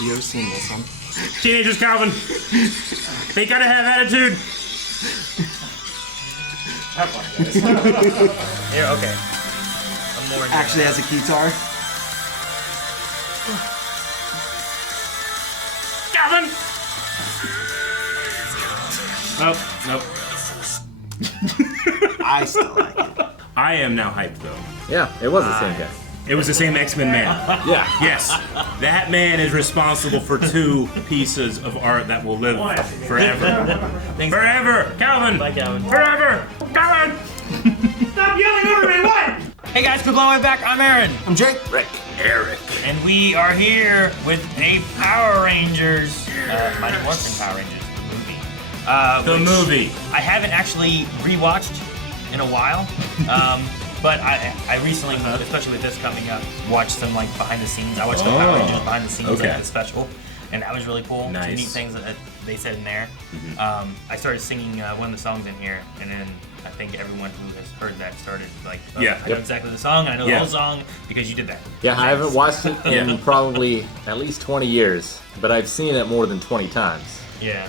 You ever seen this one? Teenagers, Calvin. They gotta have attitude. Here, okay. I'm more Actually has a guitar. Calvin. Nope. I still like it. I am now hyped though. Yeah, it was the same guy. It was the same X-Men man. Yeah. Yes, that man is responsible for 2 pieces of art that will live forever. Thanks. Forever, Calvin. Bye, Calvin. Forever, Calvin. Stop yelling over me. What? Hey guys, quick way back. I'm Aaron. I'm Jake. Eric. And we are here with a Power Rangers, Mighty Morphin Power Rangers movie. The which movie. I haven't actually rewatched in a while, but I recently, especially with this coming up, watched some like behind the scenes. I watched the Power Rangers behind the scenes, Okay. like the special, and that was really cool. Nice. Some neat things that they said in there. I started singing one of the songs in here, and then I think everyone who has heard that started like, oh, Yeah. I know exactly the song, and I know the whole song because you did that. Yeah, I haven't watched it in probably at least 20 years, but I've seen it more than 20 times. Yeah.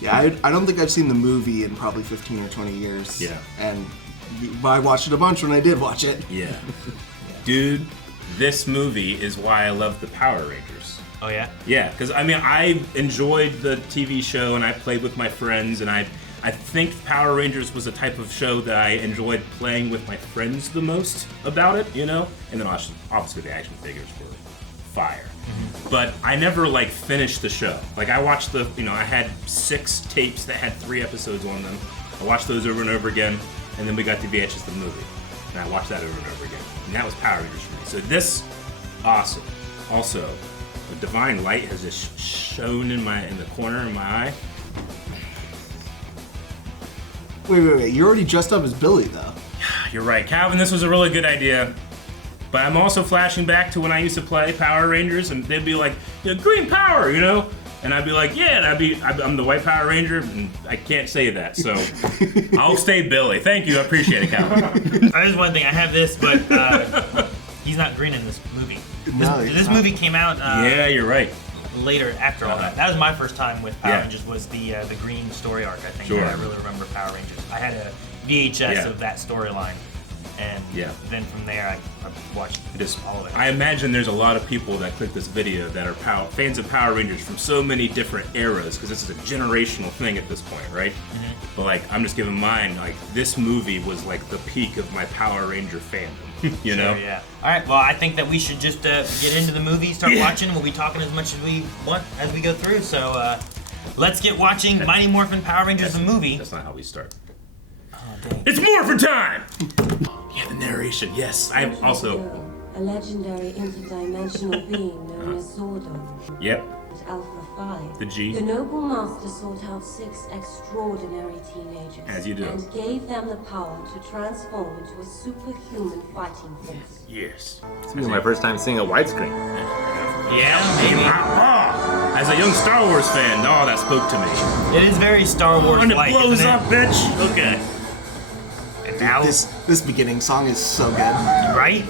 Yeah, I don't think I've seen the movie in probably 15 or 20 years. Yeah. But I watched it a bunch when I did watch it. Yeah. Dude, this movie is why I love the Power Rangers. Oh yeah. Yeah, because I mean, I enjoyed the TV show and I played with my friends, and I think Power Rangers was a type of show that I enjoyed playing with my friends the most about it, you know? And then obviously the action figures were fire. But I never like finished the show. Like I watched I had 6 tapes that had 3 episodes on them. I watched those over and over again, and then we got to VHS the movie. And I watched that over and over again. And that was Power Rangers for me. So this, awesome. Also, the divine light has just shone in the corner of my eye. Wait. You're already dressed up as Billy, though. You're right, Calvin, this was a really good idea. But I'm also flashing back to when I used to play Power Rangers, and they'd be like, green power, And I'd be like, yeah, and I'm the white Power Ranger, and I can't say that, so I'll stay Billy. Thank you, I appreciate it, Calvin. There's one thing, I have this, but he's not green in this movie. This movie came out Yeah, you're right. later after all that. That was my first time with Power Yeah. Rangers, was the green story arc, I think. Sure. I really remember Power Rangers. I had a VHS of that storyline, and then from there I watched all of it. I imagine there's a lot of people that click this video that are fans of Power Rangers from so many different eras, because this is a generational thing at this point, right? But like, I'm just giving mine, like, this movie was like the peak of my Power Ranger fandom, you know? Yeah. All right, well, I think that we should just get into the movie, start watching. We'll be talking as much as we want as we go through, so let's get watching Mighty Morphin Power Rangers, the movie. That's not how we start. Oh, dang. It's Morphin time! Yeah, the narration, yes. I also... A legendary interdimensional being known as Zordon. Yep. At Alpha 5. The G. The noble master sought out 6 extraordinary teenagers. As you do. And gave them the power to transform into a superhuman fighting force. Yes. This is my first time seeing a widescreen. Yeah, maybe. As a young Star Wars fan, that spoke to me. It is very Star Wars-like, And it blows isn't it? up, bitch! Okay. And now, This beginning song is so good. right?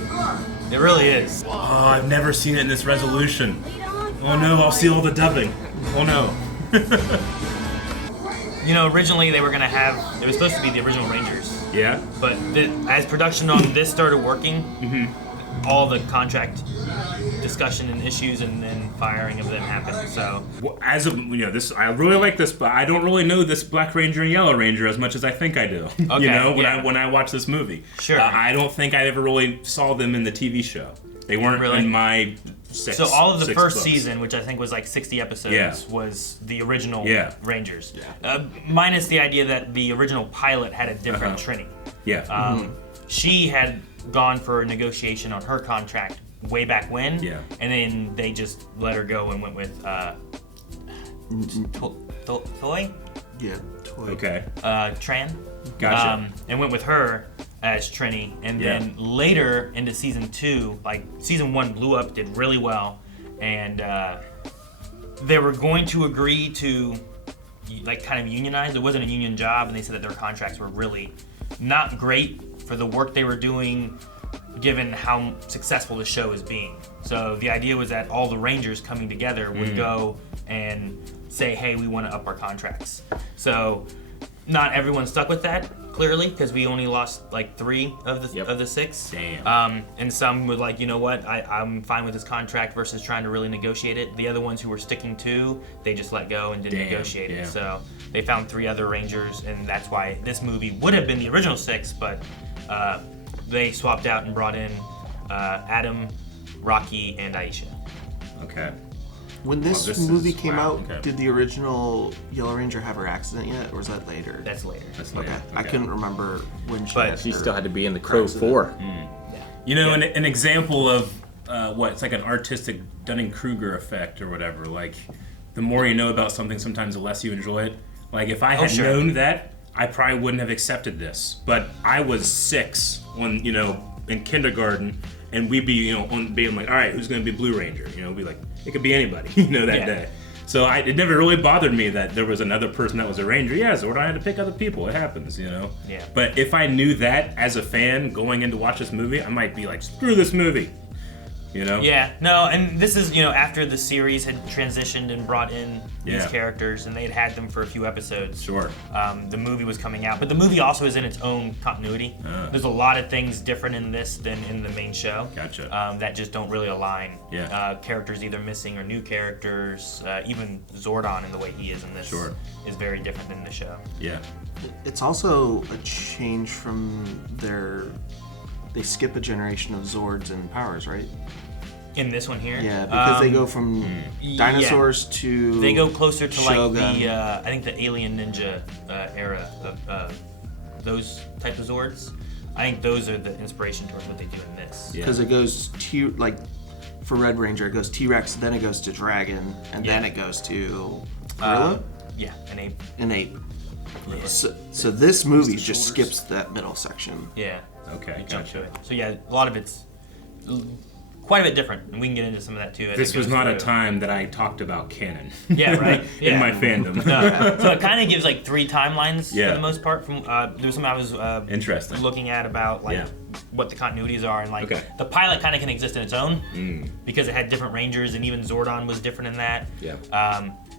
It really is. Oh, I've never seen it in this resolution. Oh no, I'll see all the dubbing. Oh no. Originally they were gonna have, it was supposed to be the original Rangers, Yeah? but as production on this started working, all the contract discussion and issues and then firing of them happened. So Well, as of, this, I really like this, but I don't really know this Black Ranger and Yellow Ranger as much as I think I do. Okay, when I watch this movie. Sure. I don't think I ever really saw them in the TV show. They weren't Really? in my 6. So all of the 6 first books. season, which I think was like 60 episodes, was the original Yeah. Rangers. Minus the idea that the original pilot had a different Trini. Yeah. She had gone for a negotiation on her contract way back when, Yeah. and then they just let her go and went with Toy? Yeah, toy. Okay. Tran. Gotcha. And went with her as Trini, and then later into season 2, like season 1 blew up, did really well, and they were going to agree to like kind of unionize. It wasn't a union job, and they said that their contracts were really not great for the work they were doing given how successful the show is being. So the idea was that all the Rangers coming together would go and say, hey, we want to up our contracts. So not everyone stuck with that, clearly, because we only lost like 3 of the 6. Damn. And some were like, you know what, I'm fine with this contract versus trying to really negotiate it. The other ones who were sticking to, they just let go and didn't negotiate it. So they found 3 other Rangers, and that's why this movie would have been the original 6, but they swapped out and brought in Adam, Rocky, and Aisha. Okay. When this This movie is- came wow, out, okay. did the original Yellow Ranger have her accident yet, or was that later? That's later. That's Okay. later. I couldn't remember when she But had She her still had to be in the Crow accident. 4. You know, an example of it's like an artistic Dunning-Kruger effect or whatever. Like, the more you know about something, sometimes the less you enjoy it. Like, if I had known that, I probably wouldn't have accepted this. But I was 6 when, in kindergarten, and we'd be, on being like, all right, who's going to be Blue Ranger? It'd be like, it could be anybody, that day. So it never really bothered me that there was another person that was a Ranger. Yeah, so I had to pick other people. It happens, Yeah. But if I knew that as a fan going in to watch this movie, I might be like, screw this movie. Yeah, no, and this is, after the series had transitioned and brought in these Yeah. characters, and they'd had them for a few episodes. Sure. The movie was coming out, but the movie also is in its own continuity. There's a lot of things different in this than in the main show. Gotcha. That just don't really align. Yeah. Characters either missing or new characters. Even Zordon and the way he is in this Sure. is very different than the show. Yeah. It's also a change from they skip a generation of Zords and powers, right? In this one here? Yeah, because they go from dinosaurs to They go closer to Shogun. like the, I think the Alien Ninja era of those type of Zords. I think those are the inspiration towards what they do in this. Yeah. because it goes for Red Ranger, it goes T-Rex, then it goes to Dragon, and then it goes to Gorilla, Yeah, an ape. and Ape. So this movie just skips that middle section. Yeah. Okay, Jump to gotcha. it. So yeah, a lot of it's quite a bit different, and we can get into some of that too. as This it was goes not a through. time that I talked about canon. Yeah, right. in Yeah. my fandom. No. So it kind of gives like 3 timelines Yeah. for the most part. From there's some I was Interesting. looking at about like Yeah. what the continuities are, and like Okay. the pilot kind of can exist in its own because it had different Rangers, and even Zordon was different in that. Yeah.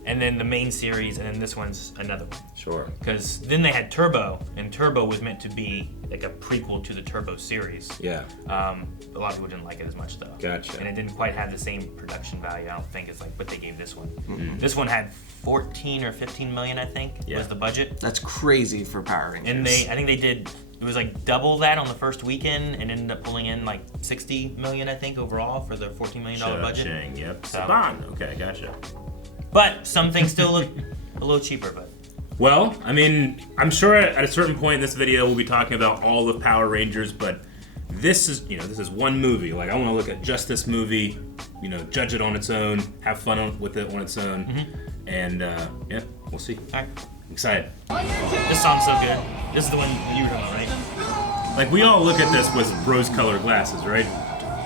And then the main series, and then this one's another one. Sure. Because then they had Turbo, and Turbo was meant to be like a prequel to the Turbo series. Yeah. A lot of people didn't like it as much though. Gotcha. And it didn't quite have the same production value, I don't think, as like what they gave this one. This one had 14 or 15 million, I think, Yeah. was the budget. That's crazy for Power Rangers. And I think they did, it was like double that on the first weekend, and ended up pulling in like 60 million, I think, overall for the $14 million budget. Cha-ching, yep. So- Saban. Okay, gotcha. But some things still look a little cheaper, but. Well, I mean, I'm sure at a certain point in this video we'll be talking about all of Power Rangers, but this is one movie. Like, I want to look at just this movie, judge it on its own, have fun with it on its own, and yeah, we'll see. All right. Excited. This song's so good. This is the one you were talking about, right? Like, we all look at this with rose-colored glasses, right?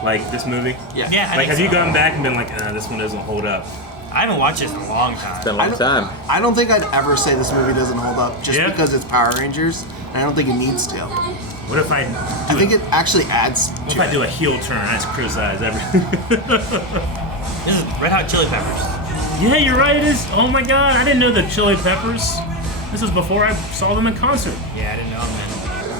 Like this movie. Yeah. Yeah, I Like, think have so. you gone back and been like, this one doesn't hold up? I haven't watched this in a long It's time. been a long time. I don't think I'd ever say this movie doesn't hold up just Yeah? because it's Power Rangers, and I don't think it needs to. What if I it actually adds what if to I it. do a heel turn? I just criticize everything. This is Red Hot Chili Peppers. Yeah, you're right. It is. Oh my God, I didn't know the Chili Peppers. This was before I saw them in concert. Yeah, I didn't know, man.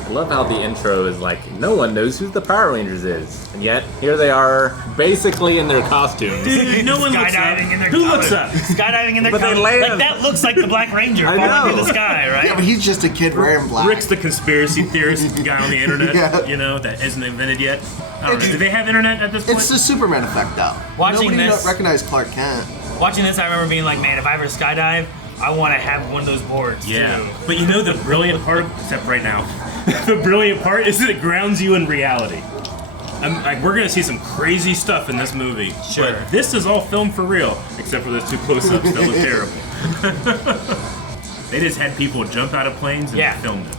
I love how the intro is like, no one knows who the Power Rangers is. And yet, here they are, basically in their costumes. Dude, no one looks up. Skydiving in their Who looks up? Skydiving in their But they costume. land. Like, that looks like the Black Ranger I falling know. through the sky, right? Yeah, but he's just a kid wearing black. Rick's the conspiracy theorist guy on the internet, Yeah. that isn't invented yet. I don't know. Do they have internet at this point? It's the Superman effect, though. Watching Nobody this- recognized Clark Kent. Watching this, I remember being like, man, if I ever skydive, I want to have one of those boards. Yeah, too. but the brilliant part, except right now, the brilliant part is that it grounds you in reality. We're gonna see some crazy stuff in this movie. Sure. But this is all filmed for real, except for those 2 close-ups that look terrible. They just had people jump out of planes and Yeah. filmed it.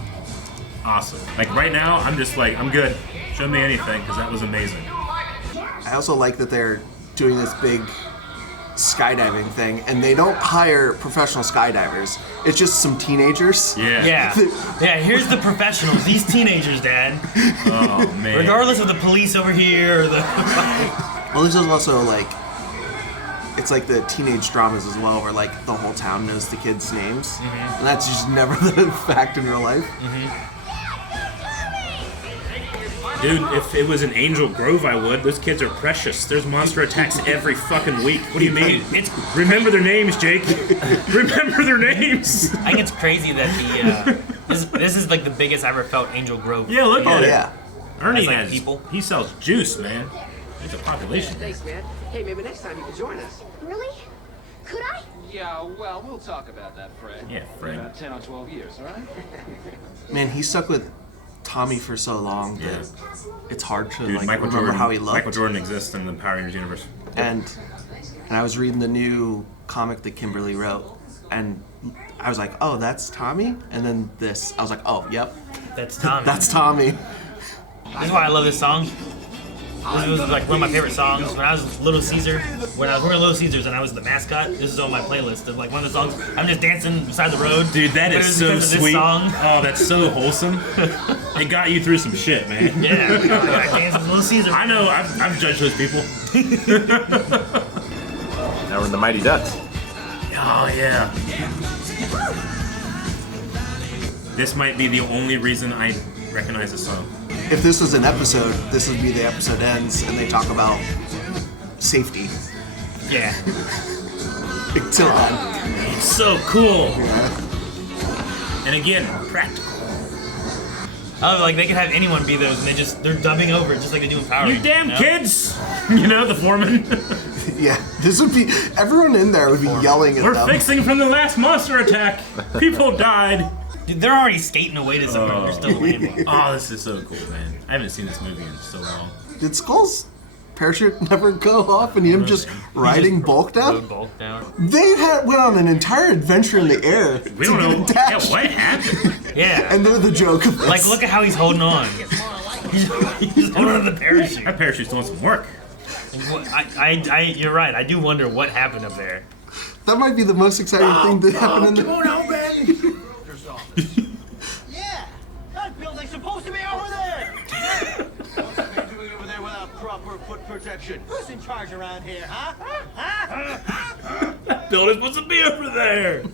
Awesome. Like right now, I'm just like, I'm good. Show me anything, because that was amazing. I also like that they're doing this big skydiving thing, and they don't hire professional skydivers. It's just some teenagers. Yeah. Here's the professionals. These teenagers, Dad. Oh man. Regardless of the police over here or the. Well, this is also like, it's like the teenage dramas as well, where like the whole town knows the kids' names, and that's just never the fact in real life. Dude, if it was in Angel Grove, I would. Those kids are precious. There's monster attacks every fucking week. What do you mean? Remember their names, Jake. Remember their names. I think it's crazy that this is like the biggest I ever felt Angel Grove. Yeah, look at it. Yeah. Ernie As, like, has people. He sells juice, man. It's a population. Thanks, man. Hey, maybe next time you can join us. Really? Could I? Yeah, well, we'll talk about that, Fred. Yeah, Fred. In about 10 or 12 years, all right? Man, he stuck with Tommy for so long that it's hard to Dude, like Michael remember Jordan, how he looked. Michael Jordan exists in the Power Rangers universe. And I was reading the new comic that Kimberly wrote, and I was like, oh, that's Tommy? And then this, I was like, oh, yep, That's Tommy. that's Tommy. That's why I love this song. This was like one of my favorite songs. When I was Little Caesar, when I was wearing Little Caesars and I was the mascot, this is on my playlist of like one of the songs. I'm just dancing beside the road. Dude, that But is it was so because of this sweet. song. Oh, that's so wholesome. It got you through some shit, man. Yeah, I danced with Little Caesar. I know, I've judged those people. Now we're in the Mighty Ducks. Oh, yeah. This might be the only reason I recognize the song. If this was an episode, this would be the episode ends, and they talk about safety. Yeah. Until then. It's so cool. And again, practical. Oh, like they could have anyone be those, and they're dubbing over it just like they do in Power You Rangers, damn know? kids! You know, the foreman. Yeah, this would be, everyone in there would be yelling at We're them. fixing from the last monster attack. People died. Dude, they're already skating away to somewhere. They're still landing. Oh, this is so cool, man. I haven't seen this movie in so long. Did Skull's parachute never go off and him just riding bulk down? Road bulk down. They went on an entire adventure in the air We to don't know. get Yeah, attached. what happened? Yeah. And they're the joke of this. Like, look at how he's holding on. He's holding on to the parachute. That parachute's doing some work. You're right. I do wonder what happened up there. That might be the most exciting thing that happened in the... Yeah, that building's supposed to be over there. What are you doing over there without proper foot protection? Who's in charge around here, huh? That building's supposed to be over there.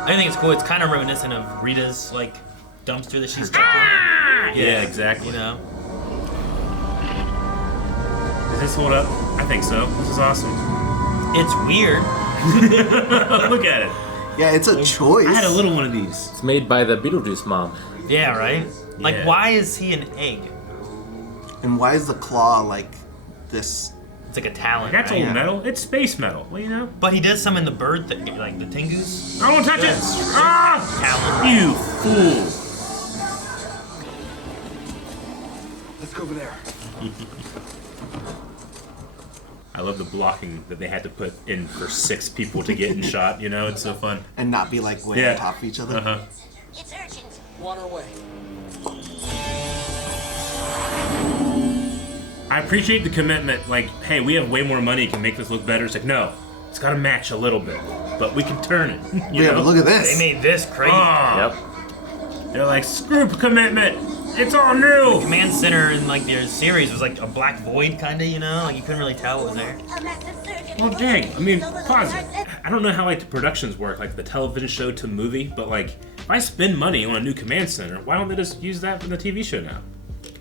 I think it's cool. It's kind of reminiscent of Rita's like dumpster that she's kept in. Yeah, exactly. You know. Does this hold up? I think so. This is awesome. It's weird. Look at it. Yeah, it's a choice. I had a little one of these. It's made by the Beetlejuice mom. Yeah, right? Like, Yeah. why is he an egg? And why is the claw like this? It's like a talon, That's right? old metal. It's space metal. Well, you know. But he does some in the bird thing, like the Tengus. I don't touch it. Yes. Ah! Talon. You fool. Let's go over there. I love the blocking that they had to put in for 6 people to get in shot. You know, it's so fun. And not be like way Yeah. on top of each other. Uh-huh. It's urgent. Water away. I appreciate the commitment. Like, hey, we have way more money, can make this look better. It's like, no, it's got to match a little bit, but we can turn it. You Yeah, know? but look at They this. made this crazy. Ah. Yep. They're like, screw commitment. It's all new. Command Center in like their series was like a black void, kind of, you know? Like you couldn't really tell what was there. A massive surge in Well, the dang. I mean, forces. pause it. I don't know how like the productions work, like the television show to movie, but like if I spend money on a new command center, why don't they just use that for the TV show now?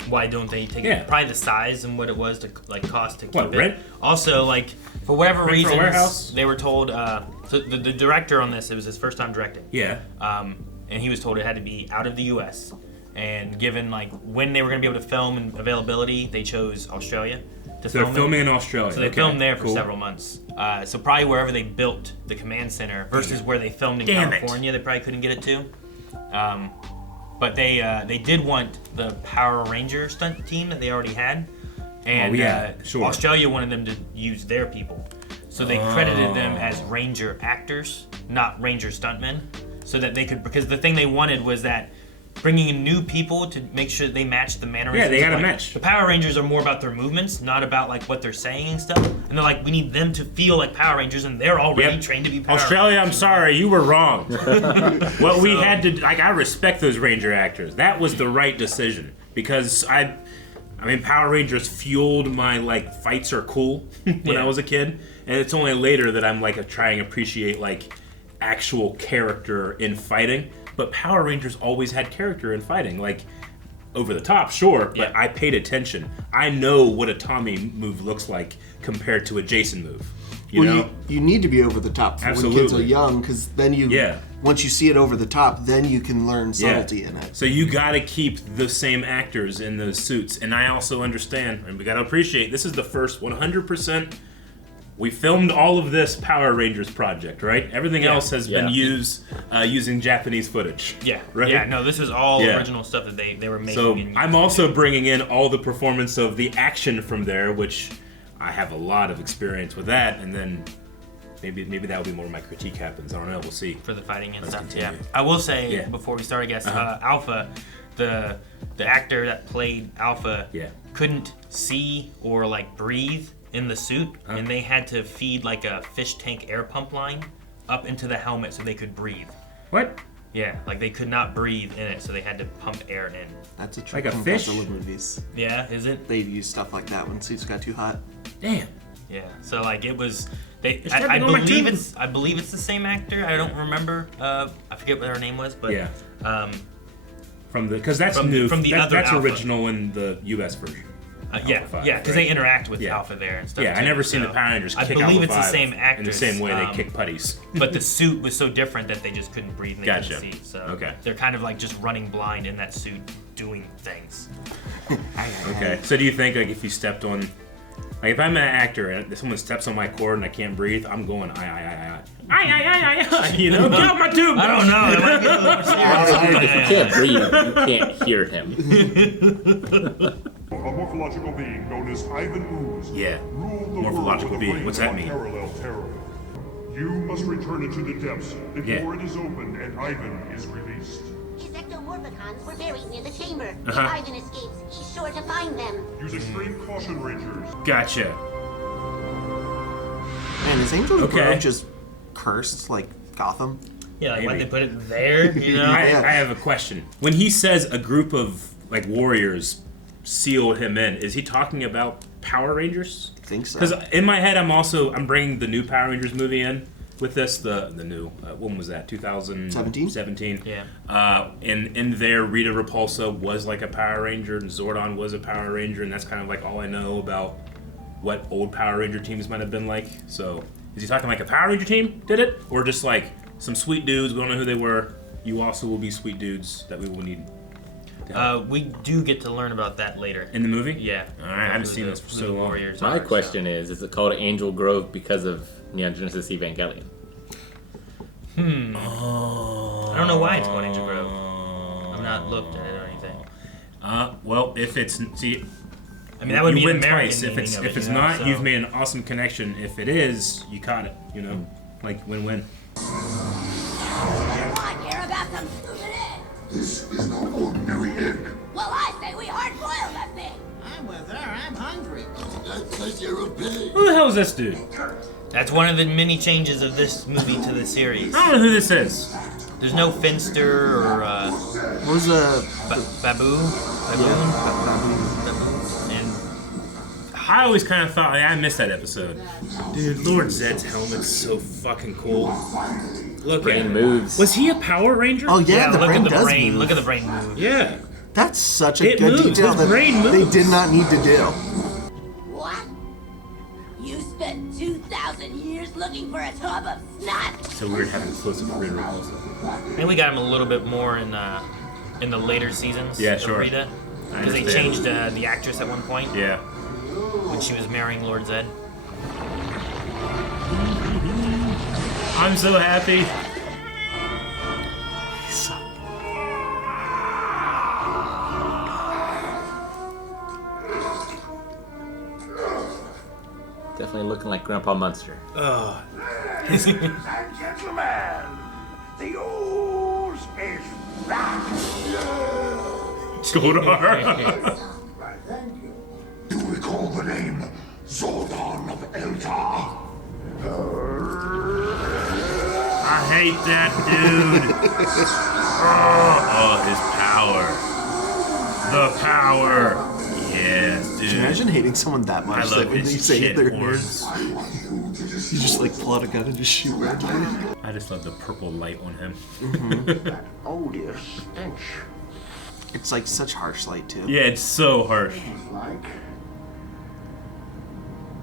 Why don't they take Yeah. it? Probably the size and what it was to like cost to keep What, it. rent? Also, like for whatever Rent for a reason, warehouse? they were told. So the director on this, it was his first time directing. Yeah. And he was told it had to be out of the U.S. And given like when they were going to be able to film and availability, they chose Australia to So they're film. filming it. in Australia. So they Okay, filmed there for cool. several months. So probably wherever they built the command center versus where they filmed in Damn it. California, they probably couldn't get it to. But they did want the Power Ranger stunt team that they already had, and sure. Australia wanted them to use their people. So they credited them as Ranger actors, not Ranger stuntmen, so that they could. Because the thing they wanted was that bringing in new people to make sure they match the mannerisms. Yeah, they gotta Like, match. The Power Rangers are more about their movements, not about like what they're saying and stuff. And they're like, we need them to feel like Power Rangers, and they're already Yep. trained to be Power Australia, I'm Rangers. sorry, you were wrong. What we had to, like, I respect those Ranger actors. That was the right decision because I mean, Power Rangers fueled my like fights are cool when I was a kid, and it's only later that I'm like trying to appreciate like actual character in fighting. But Power Rangers always had character in fighting, like over the top, sure, but I paid attention. I know what a Tommy move looks like compared to a Jason move. You know? You need to be over the top for when kids are Absolutely. young, because then once you see it over the top, then you can learn subtlety in it. So you gotta keep the same actors in those suits. And I also understand, and we gotta appreciate, this is the first 100%. We filmed all of this Power Rangers project, right? Everything else has been used using Japanese footage. Yeah, right? yeah. No, this is all original stuff that they were making. So and I'm also bringing in all the performance of the action from there, which I have a lot of experience with that. And then maybe that will be more where my critique happens. I don't know. We'll see. for the fighting and stuff. continue. Yeah, I will say Yeah. before we start, I guess Alpha, the actor that played Alpha, couldn't see or like breathe in the suit, and they had to feed like a fish tank air pump line up into the helmet so they could breathe. What? Yeah, like they could not breathe in it, so they had to pump air in. That's a trick Like a from fish? Godzilla movies. Yeah, is it? They use stuff like that when suits got too hot. Damn. Yeah. So like it was. They. It's I dripping on my believe tube. it's. I believe it's the same actor. I don't remember. I forget what her name was, but Yeah. Um, From the because that's From- new. from the other that's Alpha. original in the U.S. version. yeah, Alpha 5, yeah, because right? they interact with Yeah. Alpha there and stuff. Yeah, I too, never seen so the Power Rangers I kick believe Alpha it's the 5 same actress in the same way they kick putties. But the suit was so different that they just couldn't breathe and they Gotcha. couldn't see. So Okay. they're kind of like just running blind in that suit doing things. Okay. So do you think like if you stepped on, like if I'm an actor and someone steps on my cord and I can't breathe, I'm going I. You know, get out my tube. I don't know. It might be a little more If you can't breathe, you can't hear him. A morphological being known as Ivan Ooze Yeah. ruled the Morphological world with a being. reign What's that of mean? unparalleled terror. You must return it to the depths before it is opened and Ivan is released. His ectomorphicons were buried near the chamber. If Uh-huh. Ivan escapes, he's sure to find them. Use extreme caution, Rangers. Gotcha. Man, is Angel Okay. Grove just cursed like Gotham? Yeah, like why Maybe. they put it there, you know? I have a question. When he says a group of like warriors sealed him in, is he talking about Power Rangers? I think so. Because in my head, I'm bringing the new Power Rangers movie in with this. The new when was that? 2017. 17. Yeah. In there, Rita Repulsa was like a Power Ranger, and Zordon was a Power Ranger, and that's kind of like all I know about what old Power Ranger teams might have been like. So, is he talking like a Power Ranger team did it, or just like some sweet dudes? We don't know who they were. You also will be sweet dudes that we will need. We do get to learn about that later. In the movie? Yeah. All right, I haven't Who seen the- this for who so the long. warriors My are, question is it called Angel Grove because of Neon Genesis Evangelion? I don't know why it's called Angel Grove. I've not looked at it or anything. Well, if it's see, I mean, that would you be win an American twice. If meaning it's of if it, it's you know, not, so- you've made an awesome connection. If it is, you caught it. You know, like win-win. I care about some stupid egg. This is no ordinary egg. Well, I say we hard-boil that thing. I'm with her. I'm hungry. That's because you're a pig. Who the hell is this dude? That's one of the many changes of this movie to the series. I don't know who this is. There's no Finster or What was Babu, and I always kind of thought I missed that episode. Dude, Lord Zed's helmet's so fucking cool. Look at Brain him. moves. Was he a Power Ranger? Oh yeah, the look brain at the does brain. move. Look at the brain move. Yeah. That's such a It good moves. detail His that brain they moves. did not need to do. What? You spent 2,000 years looking for a tub of snot? So weird having close up Rita Repulsa. I think we got him a little bit more in the later seasons. Yeah, of sure. Rita, I because they understand. changed the actress at one point Yeah. when she was marrying Lord Zed. I'm so happy. Definitely looking like Grandpa Munster. Ladies and gentlemen, the ooze is Goldar. You recall the name Zordon of Eltar? I hate that dude. Oh, his power. The power. Yes, dude. Can you imagine hating someone that much I that love when you his say shit their horns. names, you just like pull out a gun and just shoot randomly? I just love the purple light on him. That odious stench. It's like such harsh light too. Yeah, it's so harsh. Like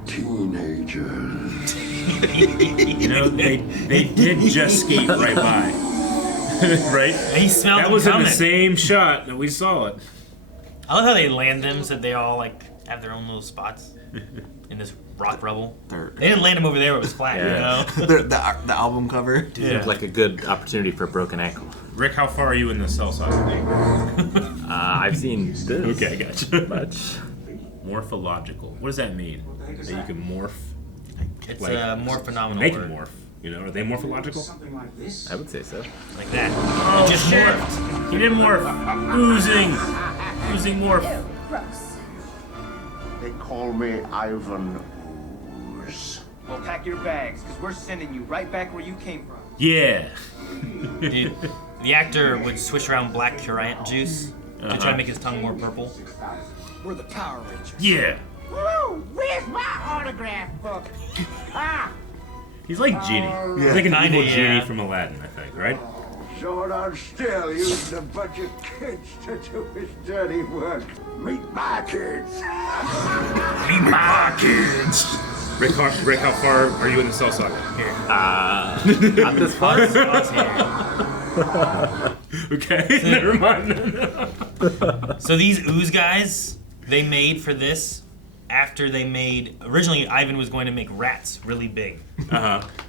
teenagers. You know, they did just skate right by. Right? He smelled That them was in coming. the same shot that we saw it. I love how they land them so they all like have their own little spots in this rock rubble. They didn't land them over there where it was flat, you know? the album cover. Seems like a good opportunity for a broken ankle. Rick, how far are you in the cell side? I've seen this. Okay, gotcha. Much. Morphological. What does that mean? That you can morph? It's Like, a more phenomenal Make word. morph. You know, are they morphological? I would say so. Like that. Oh, It just shit! morphed. He didn't morph. Oozing morph. Gross. They call me Ivan Ooze. Well, pack your bags, because we're sending you right back where you came from. Yeah. Dude, the actor would switch around black currant juice to try to make his tongue more purple. We're the Power Rangers. Yeah. Woo! Where's my autograph book? Ah! He's like Genie. He's like an Kinda, evil Genie yeah. from Aladdin, I think, right? Zordon still using a bunch of kids to do his dirty work. Meet my kids. Be my kids. Rick, how far are you in the cell socket? Not this far. Okay, never mind. So these ooze guys, they made for this after they made, originally Ivan was going to make rats really big.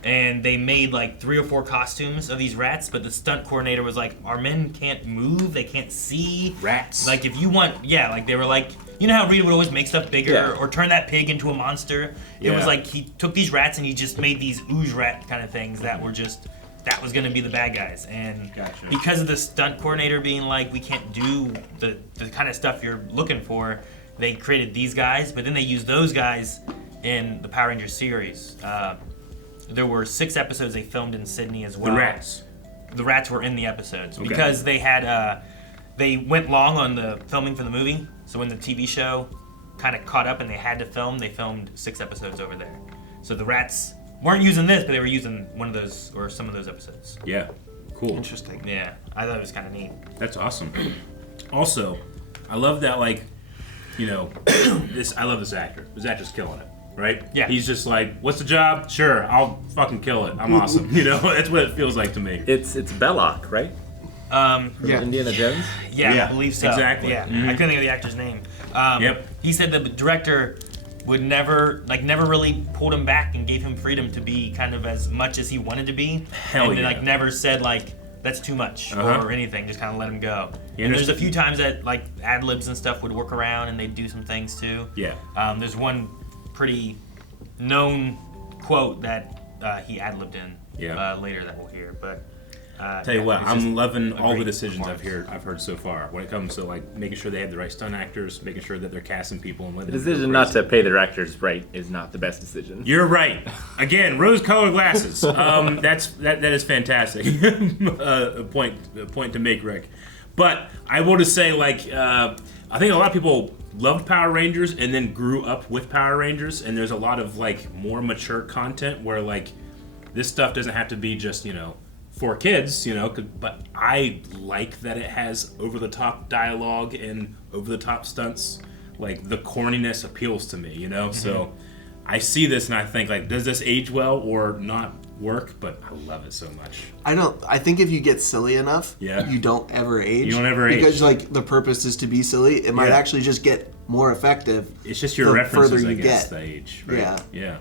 And they made like 3 or 4 costumes of these rats, but the stunt coordinator was like, our men can't move, they can't see. Rats. Like if you want, yeah, like they were like, you know how Rita would always make stuff bigger Yeah. or turn that pig into a monster? It was Yeah. like he took these rats and he just made these ooze rat kind of things that were just, that was gonna be the bad guys. And Gotcha. because of the stunt coordinator being like, we can't do the kind of stuff you're looking for, they created these guys, but then they used those guys in the Power Rangers series. There were 6 episodes they filmed in Sydney as well. The rats. The rats were in the episodes Okay. because they had they went long on the filming for the movie. So when the TV show kind of caught up and they had to film, they filmed 6 episodes over there. So the rats weren't using this, but they were using one of those or some of those episodes. Yeah. Cool. Interesting. Yeah, I thought it was kind of neat. That's awesome. Also, I love that, like, you know, I love this actor. This actor's killing it, right? Yeah. He's just like, what's the job? Sure, I'll fucking kill it. I'm awesome. You know, that's what it feels like to me. It's Belloc, right? From Yeah. Indiana Jones. Yeah, Yeah, I believe so. exactly. Yeah, Mhm. I couldn't think of the actor's name. Yep. He said the director would never really pulled him back and gave him freedom to be kind of as much as he wanted to be. Hell and yeah. like never said like that's too much or anything. Just kind of let him go. You And there's a understand- few times that like ad libs and stuff would work around and they'd do some things too. Yeah. There's one pretty known quote that he ad libbed in later that we'll hear, but. Tell you what, it's I'm just loving a all the great decisions performance. I've heard so far when it comes to like making sure they have the right stunt actors, making sure that they're casting people and letting The them go decision not crazy. to pay their actors right is not the best decision. You're right. Again, rose-colored glasses. That is fantastic. a point to make, Rick. But I will just say, like, I think a lot of people loved Power Rangers and then grew up with Power Rangers, and there's a lot of like more mature content where like this stuff doesn't have to be just for kids, but I like that it has over-the-top dialogue and over-the-top stunts. Like, the corniness appeals to me, So I see this and I think, like, does this age well or not work? But I love it so much. I think if you get silly enough, Yeah. you don't ever age. You don't ever age. Because, like, the purpose is to be silly. It might Yeah. actually just get more effective. It's just your the references, further I you guess, get. the age, right? Yeah. Yeah.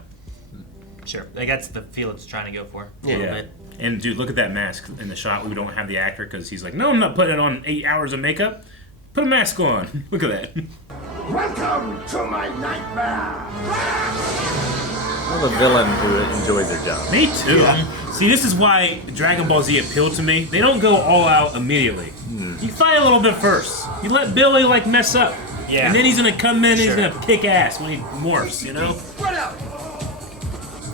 Sure, like that's the feel it's trying to go for. A Yeah. little bit. And dude, look at that mask in the shot. We don't have the actor because he's like, no, I'm not putting on 8 hours of makeup. Put a mask on. Look at that. Welcome to my nightmare. I'm a villain who enjoys their job. Me too. See, this is why Dragon Ball Z appealed to me. They don't go all out immediately. You fight a little bit first. You let Billy like mess up. Yeah. And then he's gonna come in and he's gonna kick ass when he morphs, you know? Spread out.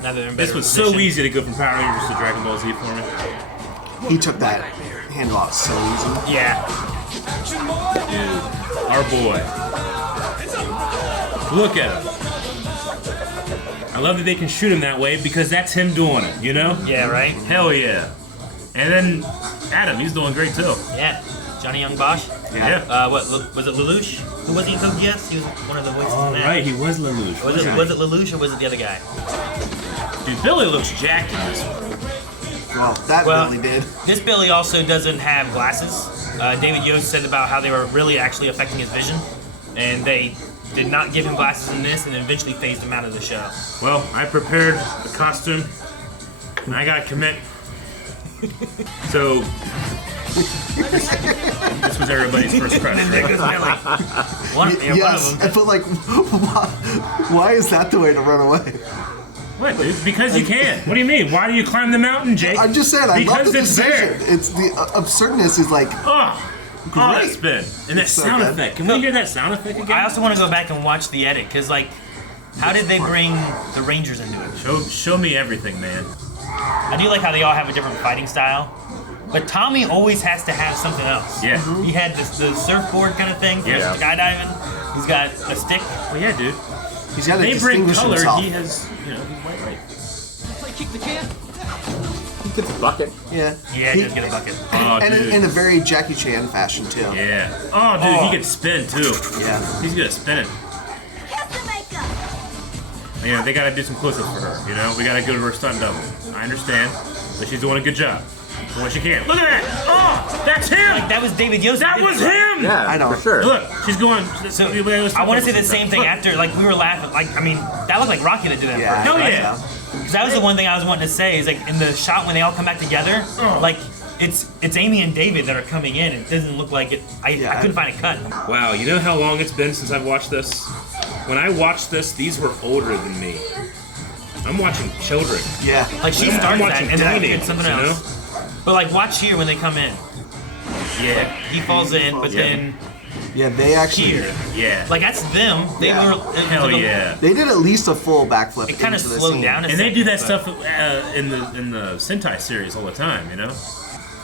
Now that they're in This better was position. so easy to go from Power Rangers to Dragon Ball Z for me. He took that handle out so easy. Yeah. Dude, our boy. Look at him. I love that they can shoot him that way because that's him doing it, you know? Yeah, right? Hell yeah. And then Adam, he's doing great too. Yeah. Johnny Young Bosch. Yeah. What was it? Lelouch? Who was he in Code Geass? He was one of the voices All in that. right, he was Lelouch. Was it Lelouch or was it the other guy? Dude, Billy looks jacked in this one. Well, that Well, really did. This Billy also doesn't have glasses. David Yost said about how they were really actually affecting his vision, and they did not give him glasses in this, and eventually phased him out of the show. Well, I prepared a costume, and I gotta commit. So, this was everybody's first crush, right? One Yes, of them. but like, why is that the way to run away? What, dude? Because you can. What do you mean? Why do you climb the mountain, Jake? I'm just saying, I love Because the it's decision. there. It's the absurdness is like, Oh, that Great. spin. And that It's so sound good. effect. Can we hear that sound effect again? I also want to go back and watch the edit, because, like, how did they bring the Rangers into it? Show me everything, man. I do like how they all have a different fighting style, but Tommy always has to have something else. Yeah. He had the surfbord kind of thing for Yeah. skydiving. He's got a stick. Well, yeah, dude. he's got to They bring distinguish color. himself. He has, you know, he's white, right? Play kick the can. He gets a bucket. Yeah. Yeah, he does get a bucket. Oh, And dude. in a very Jackie Chan fashion too. Yeah. Oh, dude, Oh. he can spin too. Yeah. He's good at spinning. Custom makeup. You know, they gotta do some close-ups for her. You know, we gotta go to her stunt double. I understand, but she's doing a good job for what she can. Look at that! Oh, that's him! Like, that was David Yost. That did was it, right? him! Yeah, I know. for sure. Look, she's going. So, I want to say the same thing after, like, we were laughing. Like, I mean, that looked like Rocky that did that Yeah. first. Hell I yeah. know. Because that was the one thing I was wanting to say is, like, in the shot when they all come back together, like, it's Amy and David that are coming in. It doesn't look like it. I couldn't find a cut. Wow, you know how long it's been since I've watched this? When I watched this, these were older than me. I'm watching children. Yeah. Like, she I'm started that, watching and then I did teenagers, something you know? else. But, like, watch here when they come in. Yeah. He falls in, but Yeah. then Yeah, they actually here. Yeah. Like, that's them. They Yeah. were. Hell yeah. they did at least a full backflip. It kind of into the slowed scene. down. And they do that second, stuff in the Sentai series all the time, you know?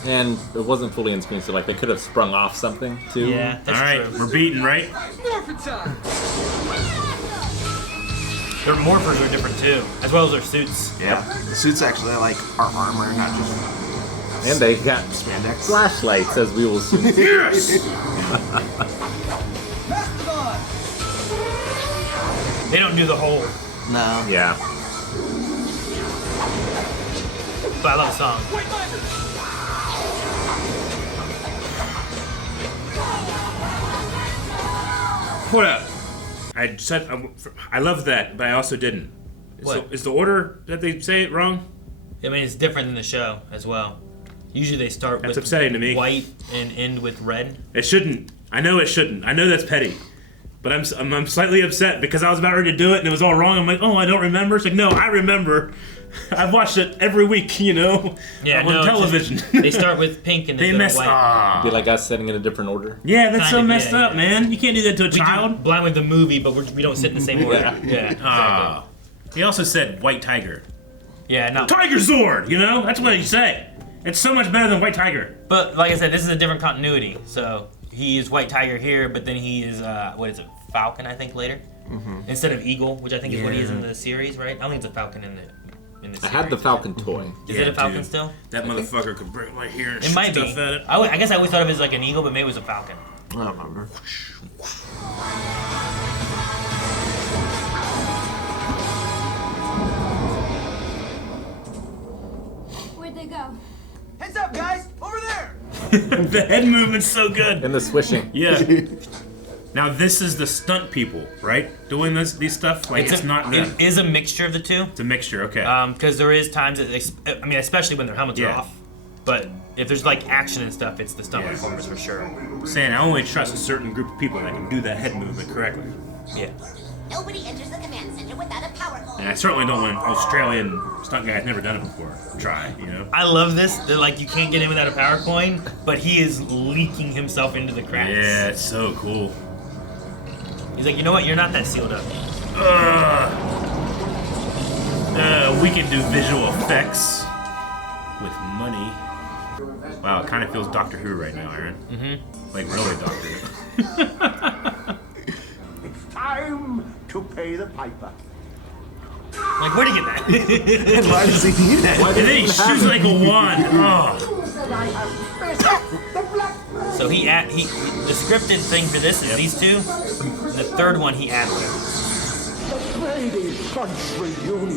And it wasn't fully in screen, so like they could have sprung off something too. Yeah, that's All right, true. we're beating, right? Morphin time. Their morphers are different too, as well as their suits. Yeah. The suits actually like are armor, not just And they got spandex. flashlights, as we will soon see. Yes! They don't do the whole. No. Yeah. But I love the song. Hold up. I said I love that, but I also didn't. What? Is the order that they say it wrong? I mean, it's different than the show as well. Usually they start That's with upsetting to me. white and end with red. It shouldn't. I know it shouldn't. I know that's petty. But I'm slightly upset because I was about ready to do it and it was all wrong. I'm like, oh, I don't remember. It's like, no, I remember. I've watched it every week, you know, Yeah, on no, it's television. just- they start with pink and They then go to mess white. up. Be like us setting in a different order. Yeah, that's so Kind of, messed yeah, up, yeah. man. You can't do that to a We do child. blind with the movie, but we don't sit in the same order. Yeah. Ah. He also said White Tiger. Yeah, not. Tiger Zord, you know? That's what you say. It's so much better than White Tiger. But like I said, this is a different continuity. So he is White Tiger here, but then he is what is it? Falcon, I think later. Instead of Eagle, which I think is what he is in the series, right? I don't think it's a Falcon in the series. I had the Falcon toy. Is it a Falcon dude. still? That motherfucker could break right here and It shoot might be. stuff at it. I guess I always thought of it as like an eagle, but maybe it was a falcon. I don't remember. Where'd they go? Heads up, guys! Over there! The head movement's so good. And the swishing. Yeah. Now this is the stunt people, right? Doing these stuff? Like it's not them. It is a mixture of the two. It's a mixture, okay. Because there is times that I mean, especially when their helmets are Yeah. off. But if there's like action and stuff, it's the stunt Yeah. performers for sure. Saying I only trust a certain group of people that can do that head movement correctly. Yeah. Nobody enters the command center without a power cord. And I certainly don't want an Australian stunt guy who's never done it before try, you know? I love this. They're like, you can't get in without a power coin, but he is leaking himself into the cracks. Yeah, it's so cool. He's like, you know what? You're not that sealed up. We can do visual effects with money. Wow, it kind of feels Doctor Who right now, Aaron. Mm-hmm. Like really Doctor Who. It's time to pay the piper. Like, where'd he get that? And why does he need it? And then he shoots like a wand. Oh. So he the scripted thing for this is these two. The third one he ad-libbed.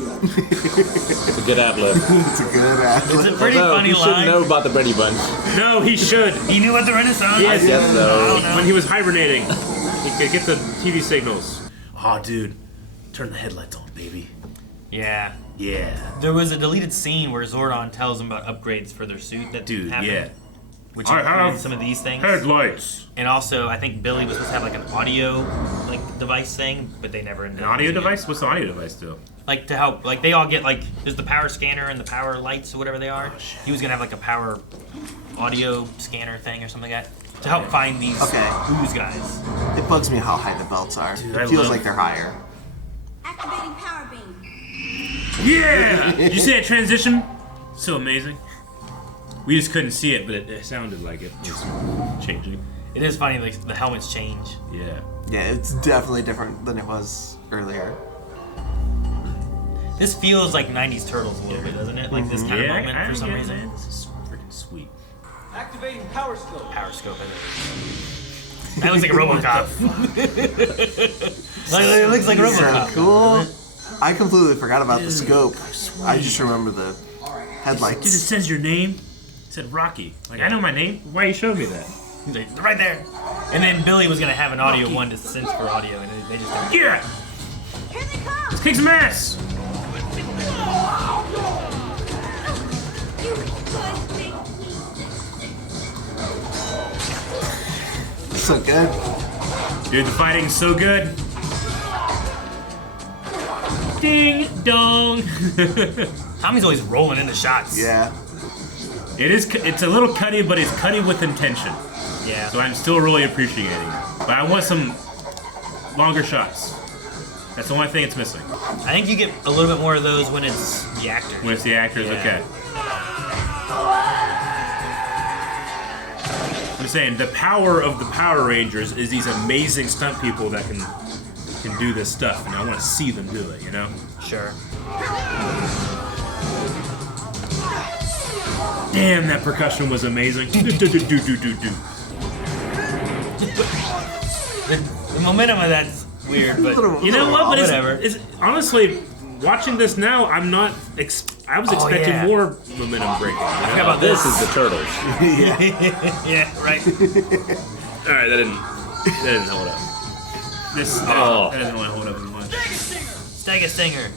It's a good ad-lib. It's a good ad-lib. It's a pretty Although, funny he shouldn't line. know about the Brady Bunch. No, he should. He knew what the Renaissance Yes. I guess so. I don't know. When he was hibernating, he could get the TV signals. Oh, dude. Turn the headlights on, baby. Yeah. Yeah. There was a deleted scene where Zordon tells him about upgrades for their suit that Dude, happened, yeah. which I included have some of these things. Headlights. And also, I think Billy was supposed to have like an audio device thing, but they never ended An up audio using it. device? What's the audio device do? Like to help, like they all get like there's the power scanner and the power lights or whatever they are. He was gonna have like a power audio scanner thing or something like that to help find these booze guys. It bugs me how high the belts are. Dude, it I feels love- like they're higher. Activating power beam. Yeah! Did you see that transition? So amazing. We just couldn't see it, but it sounded like it was changing. It is funny, like the helmets change. Yeah. Yeah, it's definitely different than it was earlier. This feels like 90s Turtles a little bit, doesn't it? Like this kind of moment for some reason. Man, this is freaking sweet. Activating power scope. Power scope. That looks like a RoboCop. It looks like So RoboCop. cool. I completely forgot about the scope. I just remember the headlights. Dude, it says your name. It said Rocky. Like, I know my name. Why you showed me that? He's like, right there. And then Billy was gonna have an audio one to sense for audio, and they just didn't. Yeah! Here they come. Let's kick some ass! So good. Dude, the fighting's so good. Ding dong. Tommy's always rolling into shots. Yeah. It's a little cutty, but it's cutty with intention. Yeah. So I'm still really appreciating it. But I want some longer shots. That's the only thing it's missing. I think you get a little bit more of those when it's the actor. When it's the actors, Yeah. okay. I'm saying the power of the Power Rangers is these amazing stunt people that can do this stuff, and I want to see them do it, you know? Sure. Damn, that percussion was amazing. Do. The momentum of that's weird, but You know what? But whatever. it's honestly, watching this now, I'm not. I was expecting yeah. more momentum breaking. You know? How about This this? is the Turtles. Yeah, right. All right, that didn't hold up. That doesn't really hold up as much. Stega Stinger.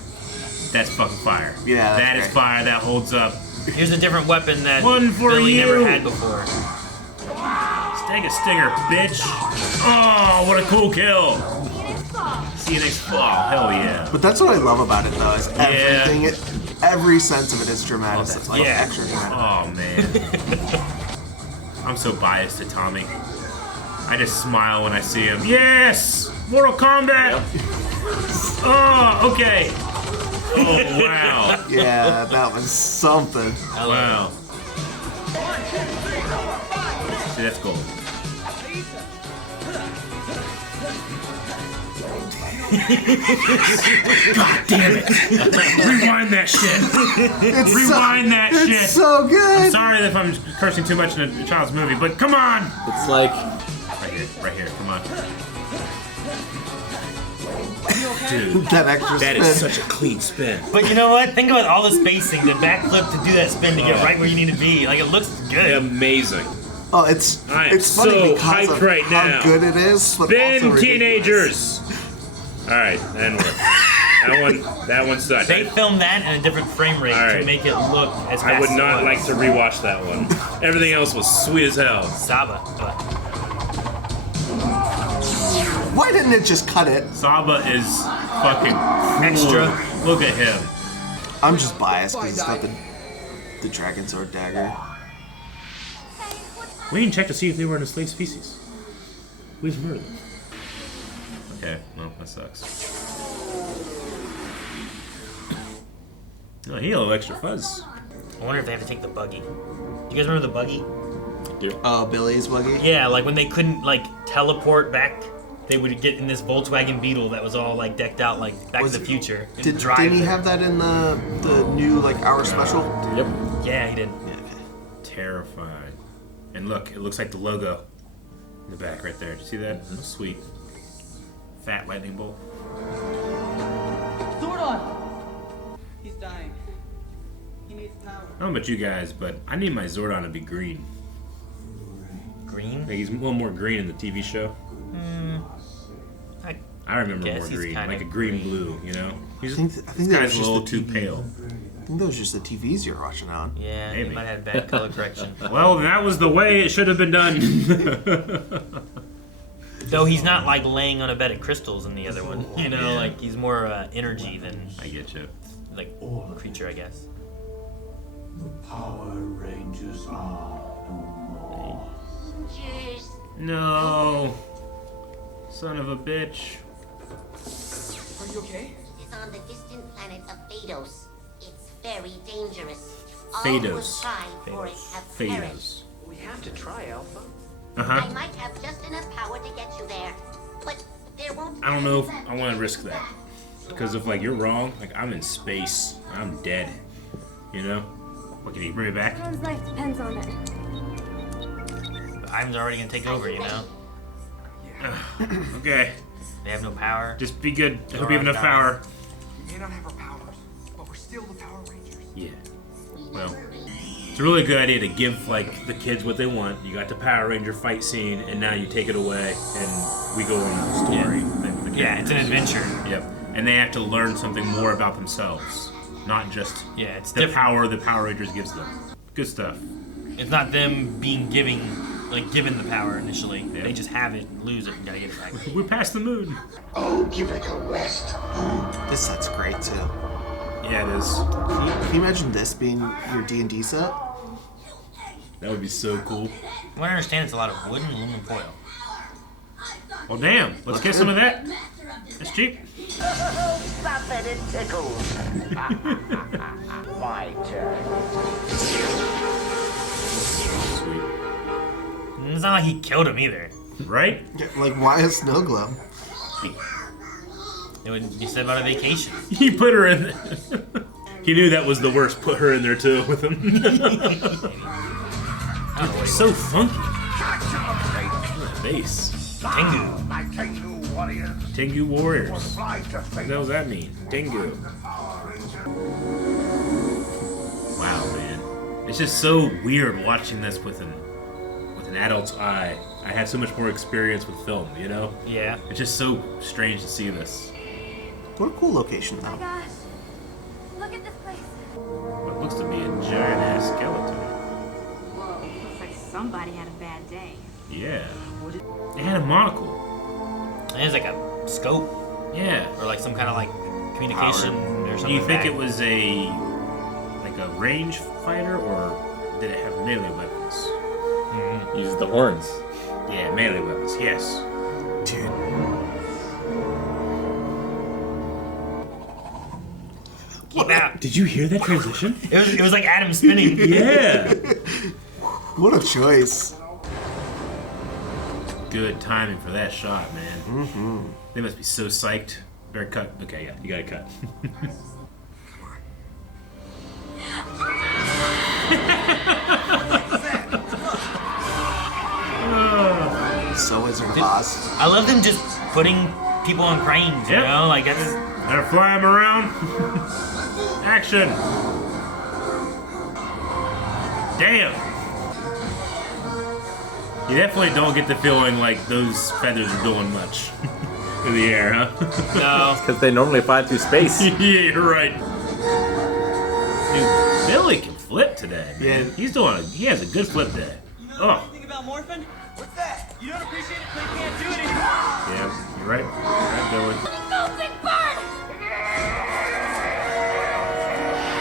That's fucking fire. Yeah, that's that is great. fire. That holds up. Here's a different weapon that One for Billy you. never had before. Stega Stinger, bitch. Oh, what a cool kill. See you next fall. Hell yeah. But that's what I love about it, though, is everything. Every sense of it is dramatic. It's like extra dramatic. Oh man. I'm so biased to Tommy. I just smile when I see him. Yes! Mortal Kombat! Oh, okay. Oh, wow. Yeah, that was something. Wow. See, that's cool. God damn it. Rewind that shit. Rewind that shit. It's so good. I'm sorry if I'm cursing too much in a child's movie, but come on. It's like Right here, come on. Dude, That extra that spin. is such a clean spin. But you know what? Think about all the spacing, the backflip to do that spin to get right where you need to be. Like, it looks good. Amazing. Oh, it's I am it's funny so because hyped of right how now. good it is. But Spin, also ridiculous. teenagers. All right, and that one sucked. They filmed that in a different frame rate All right. to make it look as fast I would as not it was. like to rewatch that one. Everything else was sweet as hell. Saba, but Why didn't it just cut it? Saba is fucking cool. Extra. Look at him. I'm just biased because it's got the dragon sword dagger. We didn't check to see if they were an enslaved species. We just murdered them. Okay, well, that sucks. Oh, he had a little extra fuzz. I wonder if they have to take the buggy. You guys remember the buggy? Oh, Billy's buggy? Yeah, like when they couldn't like teleport back, they would get in this Volkswagen Beetle that was all like decked out like Back to the Future. and drive Didn't he there. have that in the new like hour special? Yep. Yeah, he did. Yeah, okay. Terrifying. And look, it looks like the logo in the back right there. Did you see that? That's sweet. Fat lightning bolt. Zordon! He's dying. He needs power. I don't know about you guys, but I need my Zordon to be green. Green? Like he's a little more green in the TV show. I remember guess more he's green, kinda like a green blue, you know? He's I think this that guy's was a just little the too TV. pale. I think that was just the TVs you're watching on. Yeah, he Maybe. might have bad color correction. Well, that was the way it should have been done. Though he's not like laying on a bed of crystals in the other one. You know, Yeah. like he's more energy than I get you. like creature, I guess. Power Rangers are no more. Cheers. No. Son of a bitch. Are you okay? It's on the distant planet of Phaedos. It's very dangerous. All Phaedos. who try for it have perished. Phaedos. We have to try, Alpha. Uh-huh. I might have just enough power to get you there, but there won't. I don't know if I want to risk that. Because if, like, you're wrong, like, I'm in space. I'm dead. You know? What, can you bring me back? Everyone's life depends on it. The Ivan's already gonna take over, you know? Okay. They have no power. Just be good. I hope you have enough power. We may not have our powers, but we're still the Power Rangers. Yeah. Well, it's a really good idea to give, like, the kids what they want. You got the Power Ranger fight scene, and now you take it away, and we go on the story. The Yeah, it's an characters. adventure. Yep. And they have to learn something more about themselves. Not just Yeah, it's the different. power the Power Rangers gives them. Good stuff. It's not them being given the power initially. Yeah. They just have it, lose it, and gotta get it back. We're past the moon. Oh, give it a rest. This set's great too. Yeah, it is. Can you imagine this being your D&D set? That would be so cool. From what I understand, it's a lot of wood and aluminum foil. Oh, damn. Let's get some of that. It's cheap. Stop it, it tickles. My turn. Sweet. It's not like he killed him either. Right? Yeah, like, why a snow globe? It would be said about a vacation. He put her in there. He knew that was the worst. Put her in there too with him. So funky. Bass. Tengu. My Tengu warriors Tengu Warriors. fly to What fate. the hell does that mean? Tengu. Wow, man. It's just so weird watching this with an adult's eye. I have so much more experience with film, you know? Yeah. It's just so strange to see this. What a cool location Oh my though. gosh. Look at this place. What looks to be a giant ass skeleton. Whoa. Looks like somebody had a bad day. Yeah. It had a monocle. It's like a scope Yeah. or like some kind of like communication or Do something. you think back. it was a range fighter, or did it have melee weapons? Use the horns. Yeah, melee weapons. Yes. Dude. Keep out. Did you hear that transition? It was like Adam spinning. Yeah. What a choice. Good timing for that shot, man. Mm-hmm. They must be so psyched. Better cut. Okay, yeah, you gotta cut. So is her boss. I love them just putting people on cranes, you Yep. know? Like that's Better fly them around. Action. Damn. You definitely don't get the feeling like those feathers are doing much in the air, huh? no. Because they normally fly through space. Yeah, you're right. Dude, Billy can flip today, man. Yeah. He has a good flip day. Oh, Think about Morphin? What's that? You don't appreciate it, so you can't do it anymore. yeah. Right, Billy. Go, Big Bird!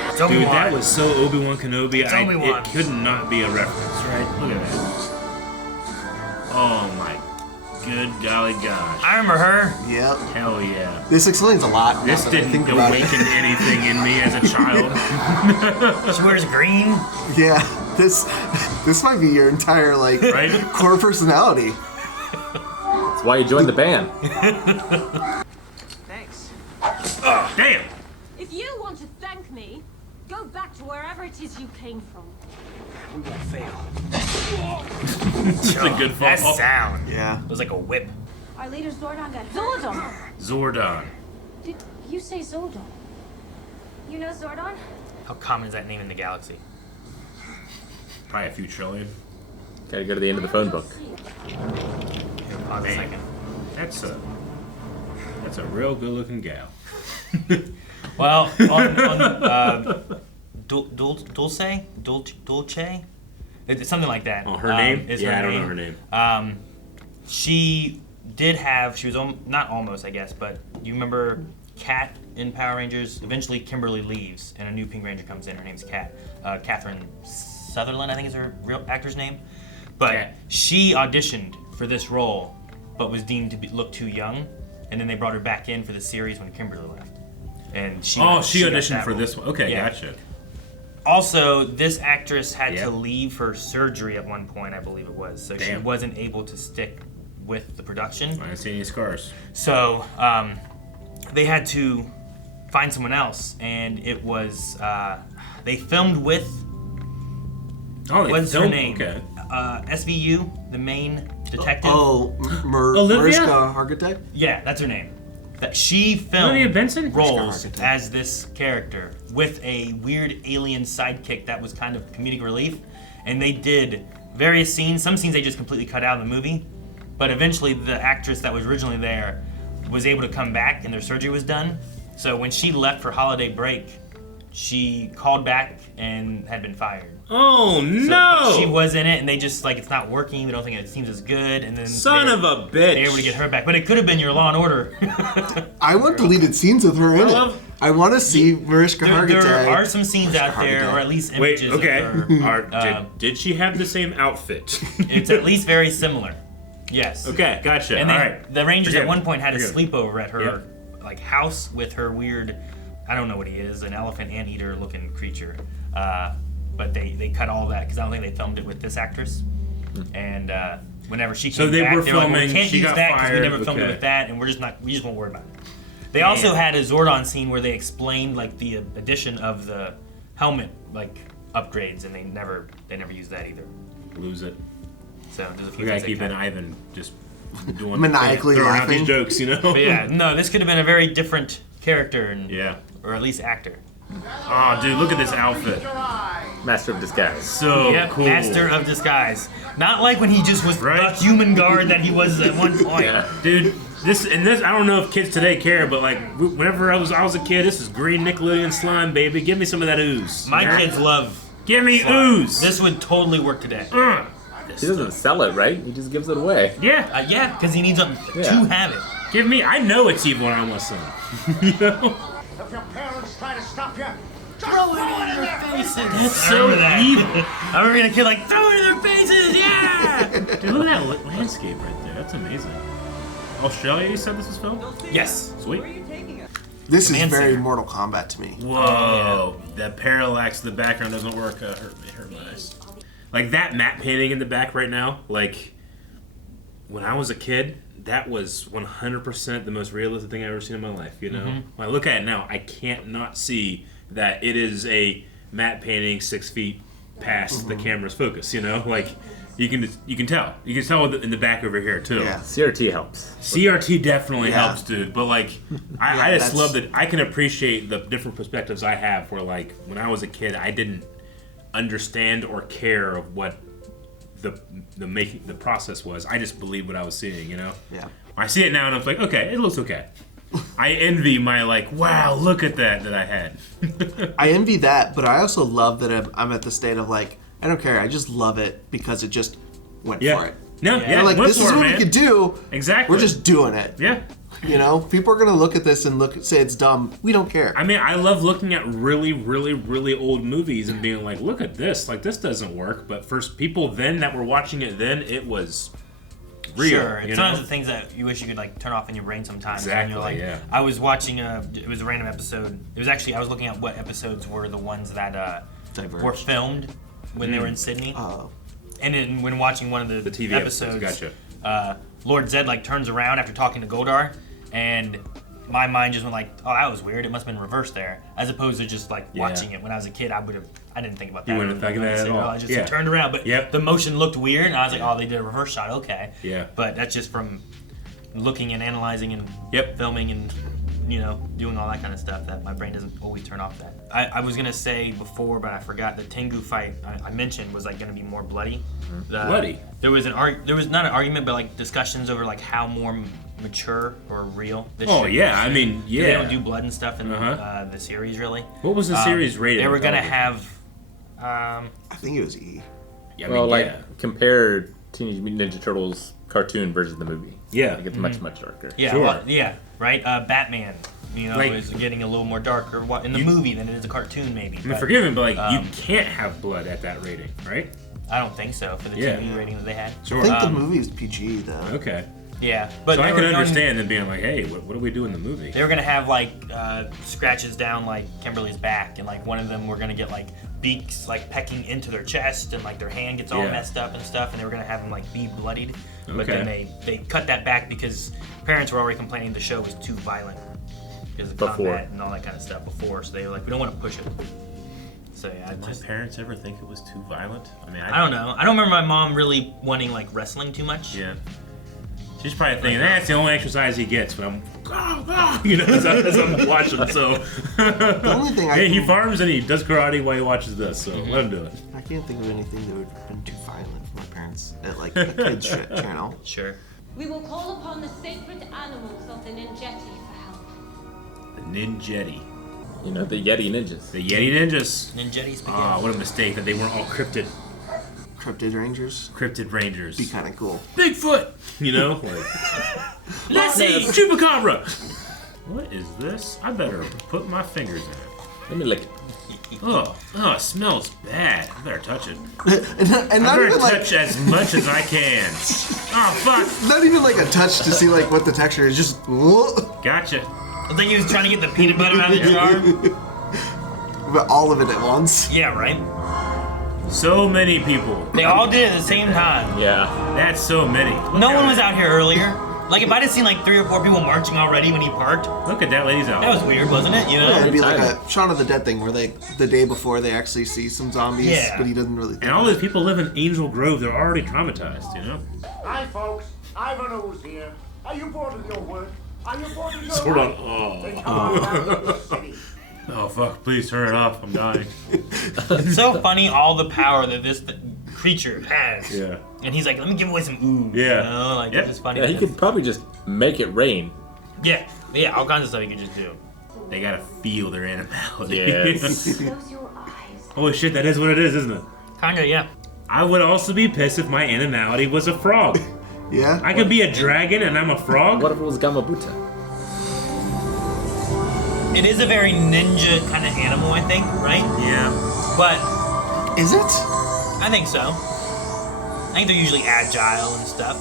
It's Dude, Obi-Wan. that was so Obi-Wan Kenobi. It's Obi-Wan. It could not be a reference, right? Look at that. Oh my good golly gosh. I remember her. Yep. Hell yeah. This explains a lot. This now that I didn't think about it. awaken anything in me as a child. She wears green. Yeah, this might be your entire like Right? core personality. That's why you joined the band. Thanks. Oh, damn. If you want to thank me, go back to wherever it is you came from. We won't fail. It's a good fall. That sound. Yeah. It was like a whip. Our leader Zordon got Zordon! Zordon. Did you say Zordon? You know Zordon? How common is that name in the galaxy? Probably a few trillion. Gotta go to the end of the phone book. Here, pause a Man. second. That's a real good looking gal. Well, on Dulce? It's something like that. Oh, her name? Is Yeah, her I don't name. know her name. She did have, she was not almost, I guess, but you remember Kat in Power Rangers? Eventually Kimberly leaves and a new Pink Ranger comes in. Her name's Kat. Catherine Sutherland, I think is her real actor's name. But Kat. she auditioned for this role, but was deemed to look too young. And then they brought her back in for the series when Kimberly left. And she Oh, got she auditioned that for role. this one. Okay, Yeah. gotcha. Also, this actress had Yep. to leave her surgery at one point, I believe it was. So she Damn. wasn't able to stick with the production. I didn't see any scars. So they had to find someone else, and it was they filmed with Oh, they what's her filmed- name? Okay. SVU, the main detective. Oh, Olivia? Mariska Hargitay? Yeah, that's her name. That she filmed Olivia Benson? roles Mariska Hargitay. as this character with a weird alien sidekick that was kind of comedic relief, and they did various scenes. Some scenes they just completely cut out of the movie, but eventually the actress that was originally there was able to come back, and their surgery was done. So when she left for holiday break, she called back and had been fired. Oh So, no! but she was in it, and they just like it's not working. They don't think it seems as good, and then Son they of a bitch! They were able to get her back, but it could have been your Law and Order. I want deleted scenes with her in it. love- I want to see Mariska Hargitay. There are some scenes out there, Hargitay. or at least Wait, images okay. of her. Did she have the same outfit? It's at least very similar. Yes. Okay, gotcha. And All they, right. the Rangers Forget at it. one point had a Forget it. sleepover at her Yep. like house with her weird, I don't know what he is, an elephant anteater looking creature. But they cut all that because I don't think they filmed it with this actress. And whenever she came So they back, were they were like, well, filming, we can't she use got that because we fired, never filmed it okay. with that, and we just won't worry about it. They also had a Zordon scene where they explained like the addition of the helmet like upgrades, and they never used that either. Lose it. So there's a few We gotta things they keep cut. an Ivan just doing Maniacally throwing out laughing. these jokes, you know? But yeah, no, this could have been a very different character, and Yeah. or at least actor. Oh, dude, look at this outfit. Master of disguise. So Yep, cool. Master of Disguise. Not like when he just was Right? a human guard that he was at one point. Yeah. Dude, this I don't know if kids today care, but like whenever I was a kid, this is green Nickelodeon slime, baby. Give me some of that ooze. My Yeah? kids love. Give me slime. ooze. This would totally work today. He doesn't sell it, right? He just gives it away. Yeah. Yeah, because he needs them Yeah. to have it. Give me. I know it's evil when I want some. You know? If your parents try to stop you, Throw it in their faces. That's so evil. I remember being a kid like, throw it in their faces, yeah! Dude, look at that landscape right there. That's amazing. Australia, you said this was filmed? Yes. Sweet. This is Command very Center. Mortal Kombat to me. Whoa. The parallax, the background doesn't work. Hurt my eyes. Like that matte painting in the back right now, like when I was a kid, that was 100% the most realistic thing I've ever seen in my life, you know? When I look at it now, I can't not see that it is a matte painting 6 feet past the camera's focus, you know? Like, you can tell. You can tell in the back over here, too. Yeah. CRT helps. CRT definitely Yeah. helps, dude. But, like, Yeah, I just that's- love that I can appreciate the different perspectives I have where, like, when I was a kid, I didn't understand or care of what the process was. I just believed what I was seeing, you know? Yeah. I see it now and I'm like, okay, it looks okay. I envy my like, wow, look at that I had. I envy that, but I also love that I'm at the state of like, I don't care. I just love it because it just went Yeah. for it. No, Yeah. yeah, They're like, went this for is it, what man. we could do. Exactly. We're just doing it. Yeah. You know, people are gonna look at this and say it's dumb. We don't care. I mean, I love looking at really, really, really old movies and being like, look at this. Like, this doesn't work. But for people then that were watching it then, it was real. Sure, you it's know? one of the things that you wish you could like turn off in your brain sometimes. When Exactly, you're like, yeah. I was watching it was a random episode. It was actually I was looking at what episodes were the ones that Diverged. were filmed when they were in Sydney. Oh. And then when watching one of the TV episodes, gotcha. Lord Zed like turns around after talking to Goldar, and my mind just went like, "Oh, that was weird. It must have been reversed there," as opposed to just like watching it when I was a kid. I didn't think about that. You wouldn't think of that at all. I just turned around, but the motion looked weird, and I was like, "Oh, they did a reverse shot. Okay." Yeah. But that's just from looking and analyzing and filming and doing all that kind of stuff that my brain doesn't always turn off that. I was gonna say before, but I forgot the Tengu fight I mentioned was like gonna be more bloody. Bloody. There was there was not an argument, but like discussions over like how more mature or real this Oh, shit yeah, is. I mean, 'Cause yeah. they don't do blood and stuff in the series really. What was the series rated? They were gonna have. I think it was E. Yeah, well, compare Teenage Mutant Ninja Turtles cartoon versus the movie. Yeah. Like it's much darker. Yeah, Sure. well, yeah, right. Batman, Like- is getting a little more darker in the movie than it is a cartoon, maybe. I mean, forgive me, but like, you can't have blood at that rating, right? I don't think so for the TV rating that they had. I think the movie is PG though. Okay. Yeah, but So I they can were going- understand them being like, hey, what do we do in the movie? They were gonna have like scratches down like Kimberly's back, and like one of them were gonna get like beaks like pecking into their chest, and like their hand gets all messed up and stuff, and they were gonna have them like be bloodied. But then they cut that back because parents were already complaining the show was too violent because of combat and all that kind of stuff before. So they were like, we don't want to push it. So yeah, Did my parents ever think it was too violent? I mean, I don't know. I don't remember my mom really wanting like wrestling too much. Yeah. She's probably thinking that's the only exercise he gets. But I'm, as I'm watching. So The only thing he farms and he does karate while he watches this. So let him do it. I can't think of anything that would have been too violent for my parents at like a kids channel. Sure. We will call upon the sacred animals of the Ninjetti for help. The Ninjetti. You know, the Yeti ninjas. The Yeti ninjas. Ninjetti spaghetti. Ah, what a mistake that they weren't all cryptid. Cryptid Rangers. Cryptid Rangers. Be kind of cool. Bigfoot. You know, like. Let's see, chupacabra. What is this? I better put my fingers in it. Let me lick it. Oh, it smells bad. I better touch it. and I not better even touch like as much as I can. Oh, fuck. not even like a touch to see like what the texture is. Just Gotcha. I think he was trying to get the peanut butter out of the jar. but all of it at once. Yeah, right. So many people. They all did it at the same time. Yeah. That's so many. No one was out here earlier. Like if I'd have seen like 3 or 4 people marching already when he parked. Look at that lady's out. That was weird, wasn't it? You know. Yeah, it'd be like a Shaun of the Dead thing where the day before they actually see some zombies, Yeah. but he doesn't really think And all these people live in Angel Grove. They're already traumatized, you know? Hi, folks. Ivan Ooze here. Are you bored with your work? Are you bored with your Sort life? of. Then come on down to the city. Oh, fuck. Please turn it off. I'm dying. It's so funny all the power that this creature has. Yeah. And he's like, let me give away some ooze. Yeah. You know? Like it's just funny. Yeah, he could probably just make it rain. Yeah, all kinds of stuff he could just do. They gotta feel their animality. Yes. Close your eyes. Holy shit, that is what it is, isn't it? Kinda, yeah. I would also be pissed if my animality was a frog. Yeah. I could be a dragon and I'm a frog. What if it was Gamabuta? It is a very ninja kind of animal, I think, right? Yeah. But Is it? I think so. I think they're usually agile and stuff.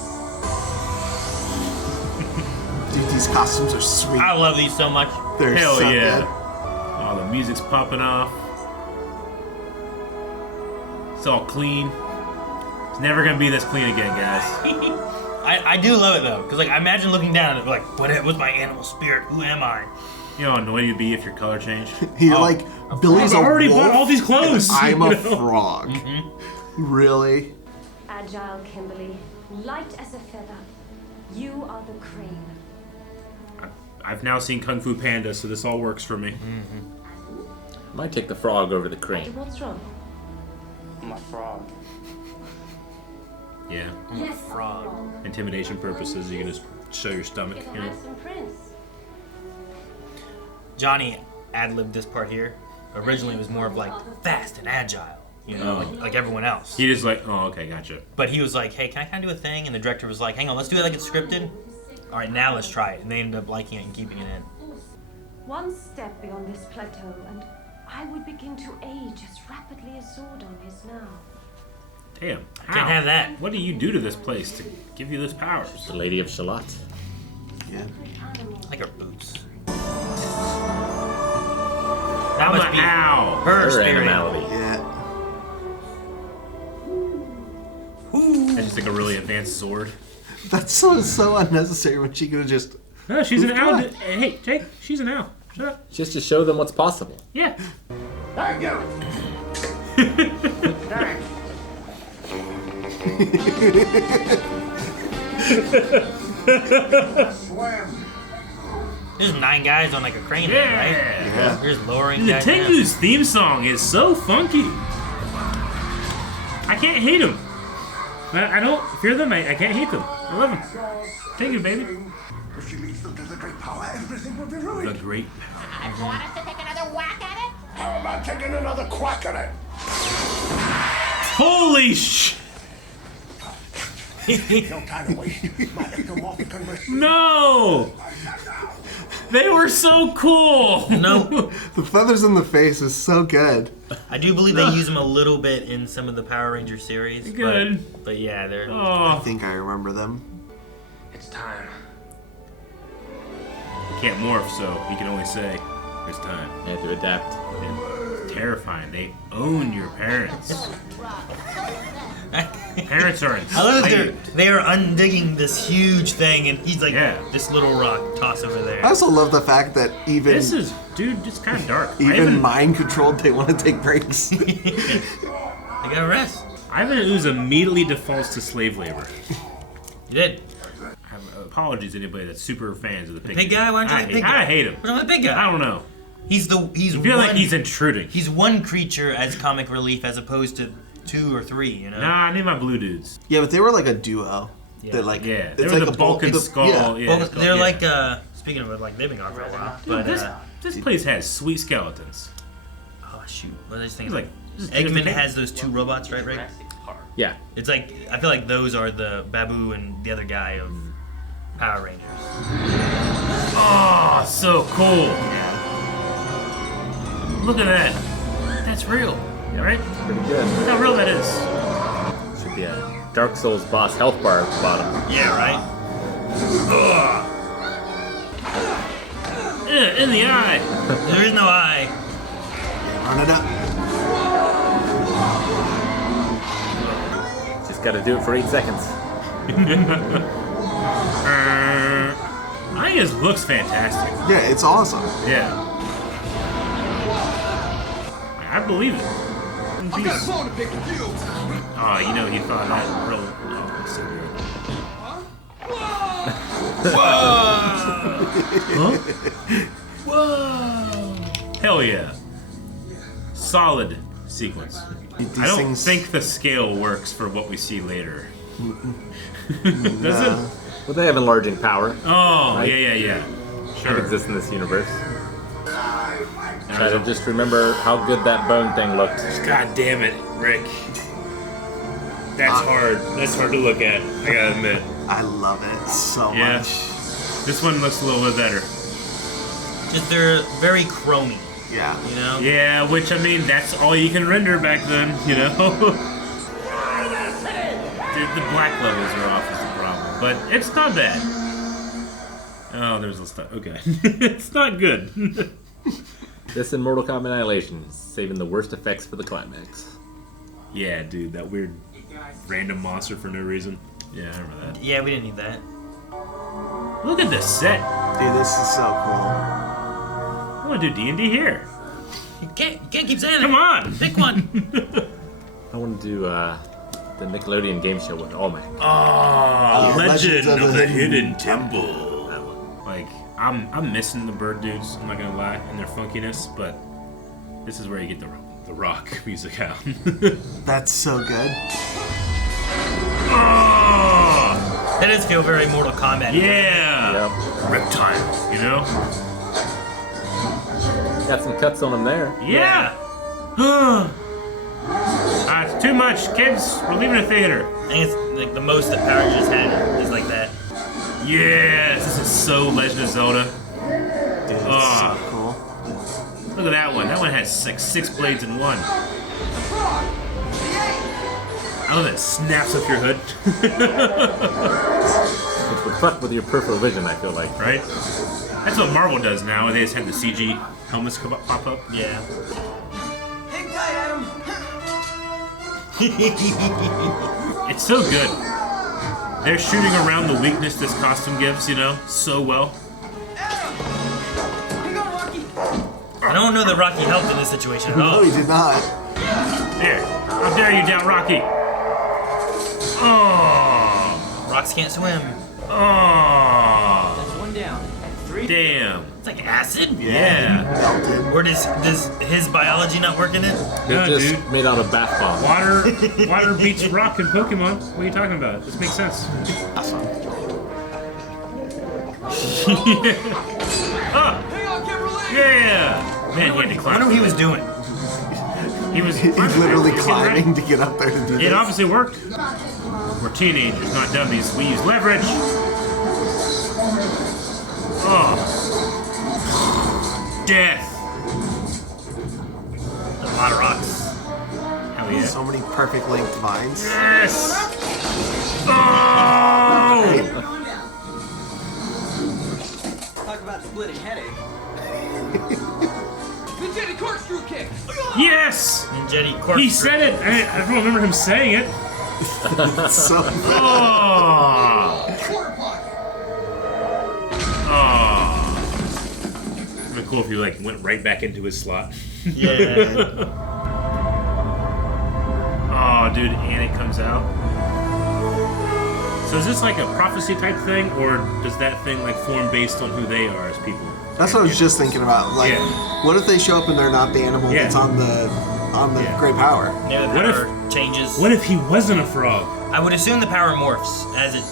Dude, these costumes are sweet. I love these so much. They're Hell so yeah. good. Oh, the music's popping off. It's all clean. It's never gonna be this clean again, guys. I do love it though, because like I imagine looking down and like, what's my animal spirit? Who am I? You know how annoyed you'd be if your color changed? You're like, Billy's I've a already wolf, bought all these clothes. and I'm you a know? frog. Really? Agile Kimberly, light as a feather. You are the crane. I've now seen Kung Fu Panda, so this all works for me. Might take the frog over the crane. What's wrong? I'm a frog. Yeah. Yes, frog. wrong. Intimidation purposes, you can just show your stomach. If a You know? handsome prince. Johnny ad-libbed this part here. Originally it was more of like fast and agile. you know, like everyone else. He just like, oh, okay, gotcha. But he was like, hey, can I kind of do a thing? And the director was like, hang on, let's do it like it's scripted. All right, now let's try it. And they ended up liking it and keeping it in. One step beyond this plateau, and I would begin to age as rapidly as Zordon is now. Damn. How? Can't have that. What do you do to this place to give you those powers? The Lady of Shalott. Yeah. I like her boots. That must be ow. her Her spirit. animality. Yeah. That's just like a really advanced sword. That's so unnecessary when she could have just. No, she's an Who's owl. that? Hey, Jake, she's an owl. Shut up. Just to show them what's possible. Yeah. Thank you. Thanks. Swim. There's 9 guys on like a crane there, right? Yeah. There's lowering Dude, the guys down. Tengu's theme song is so funky. I can't hate them. I don't fear them. I can't hate them. I love them. Tengu, baby. If she leads them to the great power, everything will be The ruined. great. Want us to take another whack at it? How about taking another quack at it? Holy sh! No time to waste. My ectomorphic can receive. No! They were so cool. No, The feathers in the face is so good. I do believe they use them a little bit in some of the Power Ranger series. Good. But yeah, they're. I Oh, think I remember them. It's time. he can't morph, so he can only say, "It's time." You have to adapt. It's terrifying. They own your parents. Parents are I love that enslaved. they are undigging this huge thing, and he's like, Yeah. this little rock toss over there. I also love the fact that even This is, dude, it's kind of dark. even mind controlled, they want to take breaks. They gotta rest. Ivan Ooze immediately defaults to slave labor. You did. Apologies to anybody that's super fans of the pig. Pig guy? Why don't you like the pig guy? I hate him. What's wrong with the pig guy? I don't know. He's I feel one. like he's intruding. He's one creature as comic relief as opposed to 2 or 3. You know. Nah, I need my blue dudes. Yeah, but they were like a duo. Yeah. That like Yeah, they it's were like the a Balkan the- skull. Yeah. Yeah, Well, it's called- they're yeah. like speaking of it, like they've been gone for a while. But Dude, this place has sweet skeletons. oh shoot, what did I just think? It's like Eggman has those 2 robots, right? Right. Yeah. It's like I feel like those are the Babu and the other guy of Power Rangers. Oh, so cool. Yeah. Look at that. That's real, right? Pretty good. Look how real that is. Should be a Dark Souls boss health bar at the bottom. Yeah, right. In the eye. There is no eye. Run it up. Just gotta do it for 8 seconds. I think this looks fantastic. Yeah, it's awesome. Yeah. I believe it. I've got a phone to pick with you. Oh, you know, he thought that real. Oh, it's so good. Whoa! Hell yeah. Solid sequence. These I don't things- think the scale works for what we see later. Does it? Well, they have enlarging power. Oh, Right? yeah. That Sure. exists in this universe. Try to just remember how good that bone thing looked. God damn it, Rick. That's hard. That's hard to look at, I gotta admit. I love it so Yeah. much. This one looks a little bit better. Just they're very chromy, Yeah. you know. Yeah, which I mean, that's all you can render back then, you know? the black levels are off is the problem, but it's not bad. Oh, there's a stuff. Okay. It's not good. This and Mortal Kombat Annihilation, saving the worst effects for the climax. Yeah, dude, that weird random monster for no reason. Yeah, I remember that. Yeah, we didn't need that. Look at this set. Dude, this is so cool. I want to do D&D here. You can't keep saying Come it. on. Pick one. I want to do the Nickelodeon game show with Olmec. Oh, Legend Legends of the Hidden Temple. Like, I'm missing the bird dudes, I'm not gonna lie, and their funkiness, but this is where you get the rock music out. That's so good. Oh, That does feel very Mortal Kombat. yeah! Yep. Reptile, you know? Got some cuts on them there. Yeah! It's too much, kids. We're leaving the theater. I think it's like the most that Power Rangers had is like that. Yes, this is so Legend of Zelda. Dude, it's so cool. Look at that one. That one has six blades in one. I love it. Snaps up your hood. It's would fuck with your peripheral vision, I feel like. Right? That's what Marvel does now. They just have the CG helmets pop up. Yeah. Hang tight, Adam. It's so good. They're shooting around the weakness this costume gives, you know, so well. Hang on, Rocky. I don't know that Rocky helped in this situation at all. No, he did not. Here, how dare you down Rocky? Oh, Rocks can't swim. oh, That's one down. 3. damn. It's like acid. Yeah. Melted. Or does his biology not work in it? No, Just dude. made out of bath bombs. Water beats rock in Pokemon. What are you talking about? This makes sense. Awesome. Oh, Hang on, get relaxed. yeah. Man, he had to I climb. wonder what he was doing. He was He's literally He's climbing to get up there to do It this. obviously worked. We're teenagers, not dummies. We use leverage. Oh. Death. A lot of rocks. Hell yeah. So many perfect length vines. Yes. Oh. Talk about splitting headache. The Jetty corkscrew kick. Yes. And Jetty corkscrew. He said it. I don't remember him saying it. So Oh. Oh. It'd be cool if he like went right back into his slot. Yeah. Oh, dude, and it comes out. So is this like a prophecy type thing, or does that thing like form based on who they are as people? that's what I was just thinking about. Like, Yeah. what if they show up and they're not the animal Yeah. that's on the Yeah. great power? Yeah, the What if- power changes. What if he wasn't a frog? I would assume the power morphs as it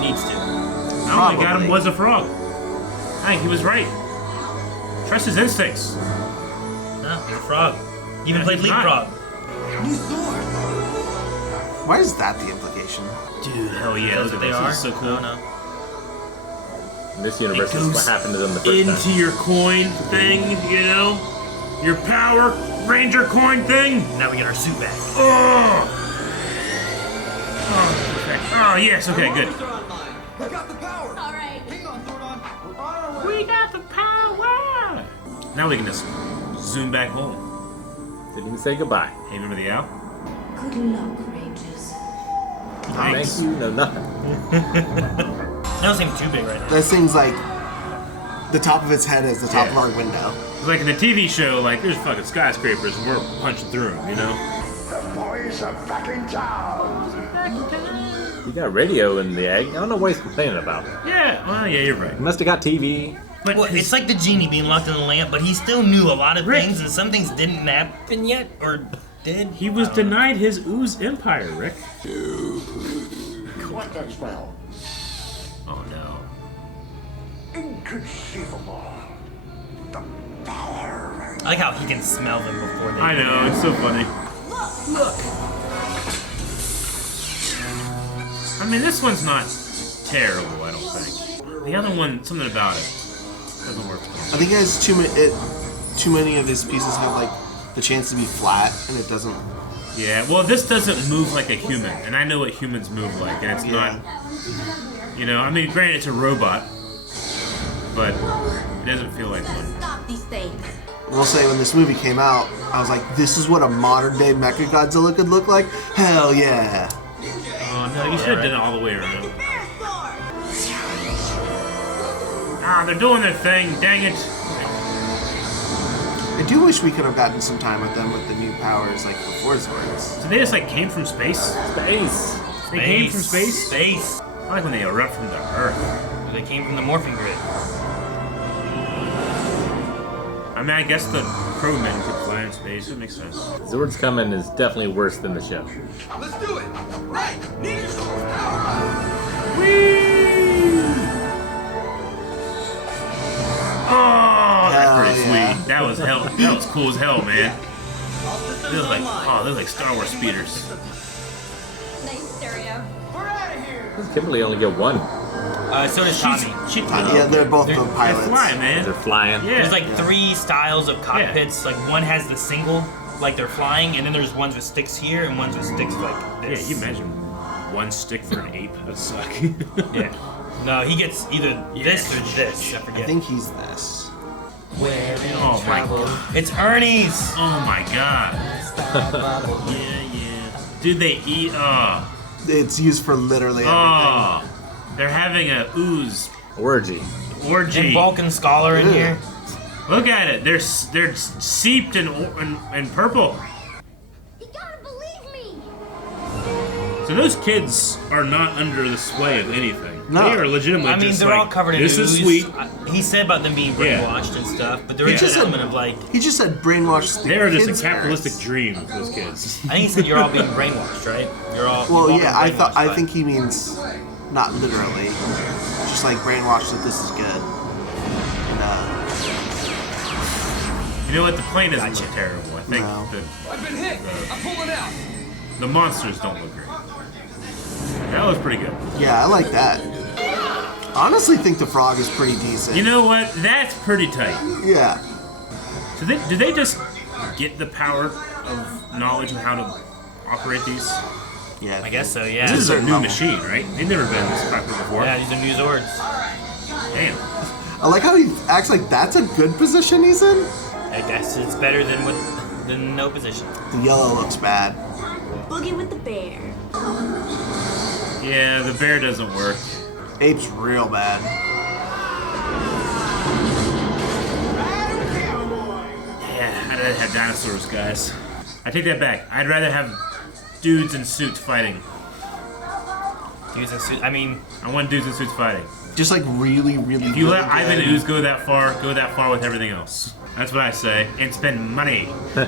needs to. Oh my god, him was a frog. I think he was right. Trust his instincts. No, he's a frog. Even played he's not. leapfrog. Why is that the implication? Dude, hell yeah, That's look what at they this. are. This is so I cool. don't know. In this universe, this is what happened to them the first Into time. your coin thing, you know? Your Power Ranger coin thing. Now we get our suit back. Oh! Oh, okay. Oh, yes, okay, good. I got the power. All right. Hang on, Zordon. We're on our way. We got the power! Now we can just zoom back home. Didn't even say goodbye. Hey, remember the owl? Good luck, Rangers. Thanks. Thank you, no nothing. That don't seem too big right now. That thing's like the top of its head is the top of our window. It's like in the TV show, like, there's fucking skyscrapers and we're punching through them, you know? The boys are back in town. You got radio in the egg. I don't know what he's complaining about. Yeah, well, yeah, you're right. He must have got TV. But Well, it's like the genie being locked in the lamp, but he still knew a lot of Rick. things, and some things didn't happen yet, or did. he was denied his ooze empire, Rick. What that spell? Oh no. Inconceivable. The power. I like how he can smell them before they. I know, it's so funny. Look. I mean, this one's not terrible, I don't think. The other one, something about it doesn't work. I think it has too many of his pieces have like the chance to be flat, and it doesn't. Yeah, well, this doesn't move like a human, and I know what humans move like, and it's not. You know, I mean, granted, it's a robot, but it doesn't feel like one. Stop these things. We'll say when this movie came out, I was like, this is what a modern day Mechagodzilla could look like? Hell yeah. Oh no, you should have done it all the way around. Ah, they're doing their thing, dang it. I do wish we could have gotten some time with them with the new powers like before Zords. So they just like came from space? Space. They came from space? Space. I like when they erupt from the Earth. They came from the Morphin grid. I mean, I guess the crewmen could fly in space. It makes sense. Zord's coming is definitely worse than the show. Let's do it. Right. Need your soul's power. Oh, that's Hell pretty yeah. sweet. That was hell. That was cool as hell, man. They're like Star Wars speeders. Nice stereo. We're out of here. Does Kimberly only get one? So does Tommy. Yeah, they're both the They're pilots. Flying, man. They're flying. Yeah. There's like 3 styles of cockpits. Like one has the single, like they're flying, and then there's ones with sticks here and ones with sticks like this. Yeah, you imagine one stick for an ape. That'd suck. Yeah. No, he gets either this or this. I forget. I think he's this. Oh my god. It's Ernie's. Oh my god. Yeah. Dude, they eat. It's used for literally everything. Oh. They're having a ooze Orgy. orgy. And Balkan Scholar in here. Look at it. They're seeped in purple. You gotta believe me. So those kids are not under the sway of anything. No. They are legitimately I mean, just they're like, all covered in this ooze. is sweet. He said about them being Yeah. brainwashed and stuff, but there He is just an said- element of like. He just said brainwash the They are just kids' a capitalistic parents. dream of those kids. I think he said you're all being brainwashed, right? You're all. Well, you've all yeah, been brainwashed, I but- think he means not literally, just like brainwashed that this is good. And, You know what? The plane doesn't look terrible. I think No. I've been hit. I'm pulling out. the monsters don't look great. That was pretty good. yeah, I like that. Honestly, think the frog is pretty decent. You know what? That's pretty tight. Yeah. So do they just get the power of knowledge of how to operate these? Yeah. I guess so. Yeah. This is a certain new level. machine, right? They've never been this popular before. Yeah, these are new Zords. Damn. I like how he acts like that's a good position he's in. I guess it's better than no position. The yellow looks bad. Boogie with the bear. Yeah, the bear doesn't work. Ape's real bad. Yeah, I'd rather have dinosaurs, guys. I take that back. I'd rather have dudes in suits fighting. Dudes in suit. I mean, I want dudes in suits fighting. Just like really, really. If you really let Ivan good. Ooze go that far with everything else. That's what I say. And spend money. Can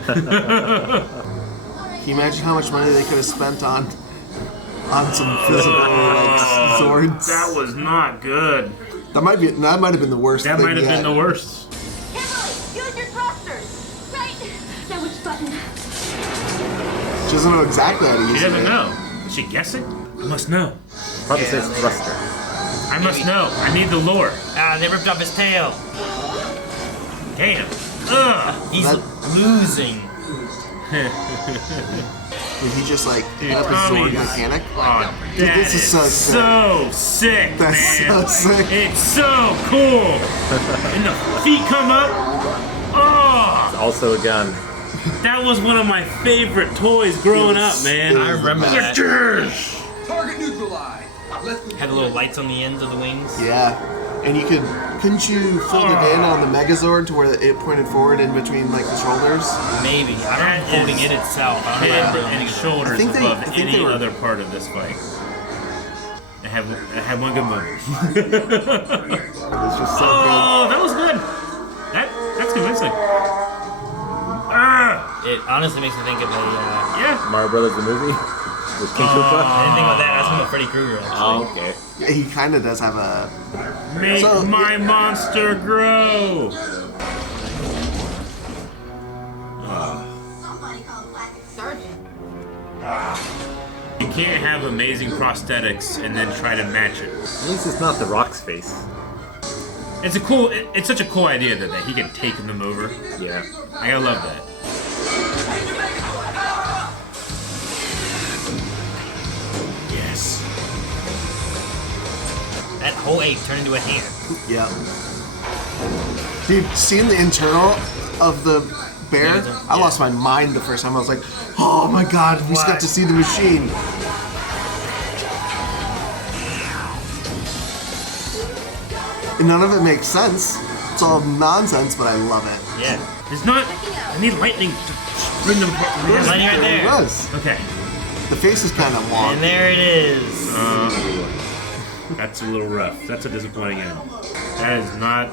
you imagine how much money they could have spent on some physical like, swords? That was not good. That might have been the worst. That thing might have yet. been the worst. Kimberly, use your thrusters. Right. Now which button? She doesn't know exactly how to use She doesn't it. know. Is she guessing? I must know. Probably says thruster. I must know. I need the lore. they ripped off his tail. Damn. Ugh. He's That- losing. Did he just like Dude, end up a Tommy sword is- mechanic? Oh, Dude, that this is so sick. so sick, That's man. so sick. It's so cool. And the feet come up. Oh, Also a gun. that was one of my favorite toys growing up, man. I remember that. Target neutralized. Let's go. Had the little lights on the ends of the wings. Yeah, and couldn't you fill it in on the Megazord to where it pointed forward in between like the shoulders? Maybe. I That remember holding is it itself. I don't Head remember and holding it. shoulders I think they- above I think they any were- other part of this fight. I had one good moment. It's just so Oh, that was good. That's convincing. Ah, It honestly makes me think of a. yeah. Mario Brothers the movie with King Koopa. I didn't think about that. I was thinking of Freddy Krueger actually. Oh, okay. good. He kind of does have a. Make So, my monster grow. Somebody call the plastic surgeon. You can't have amazing prosthetics and then try to match it. At least it's not the Rock's face. It's such a cool idea that he can take them over. Yeah. I love that. Yes. That whole ape turned into a hand. Yeah. Dude, seeing the internal of the bear, Yeah. I lost my mind the first time. I was like, oh my god, we just got What? to see the machine. And none of it makes sense. It's all nonsense, but I love it. Yeah. It's not. I need lightning to bring them apart. Lightning right It there. was. Okay. The face is kind of long. And there it is. That's a little rough. That's a disappointing end. That is not.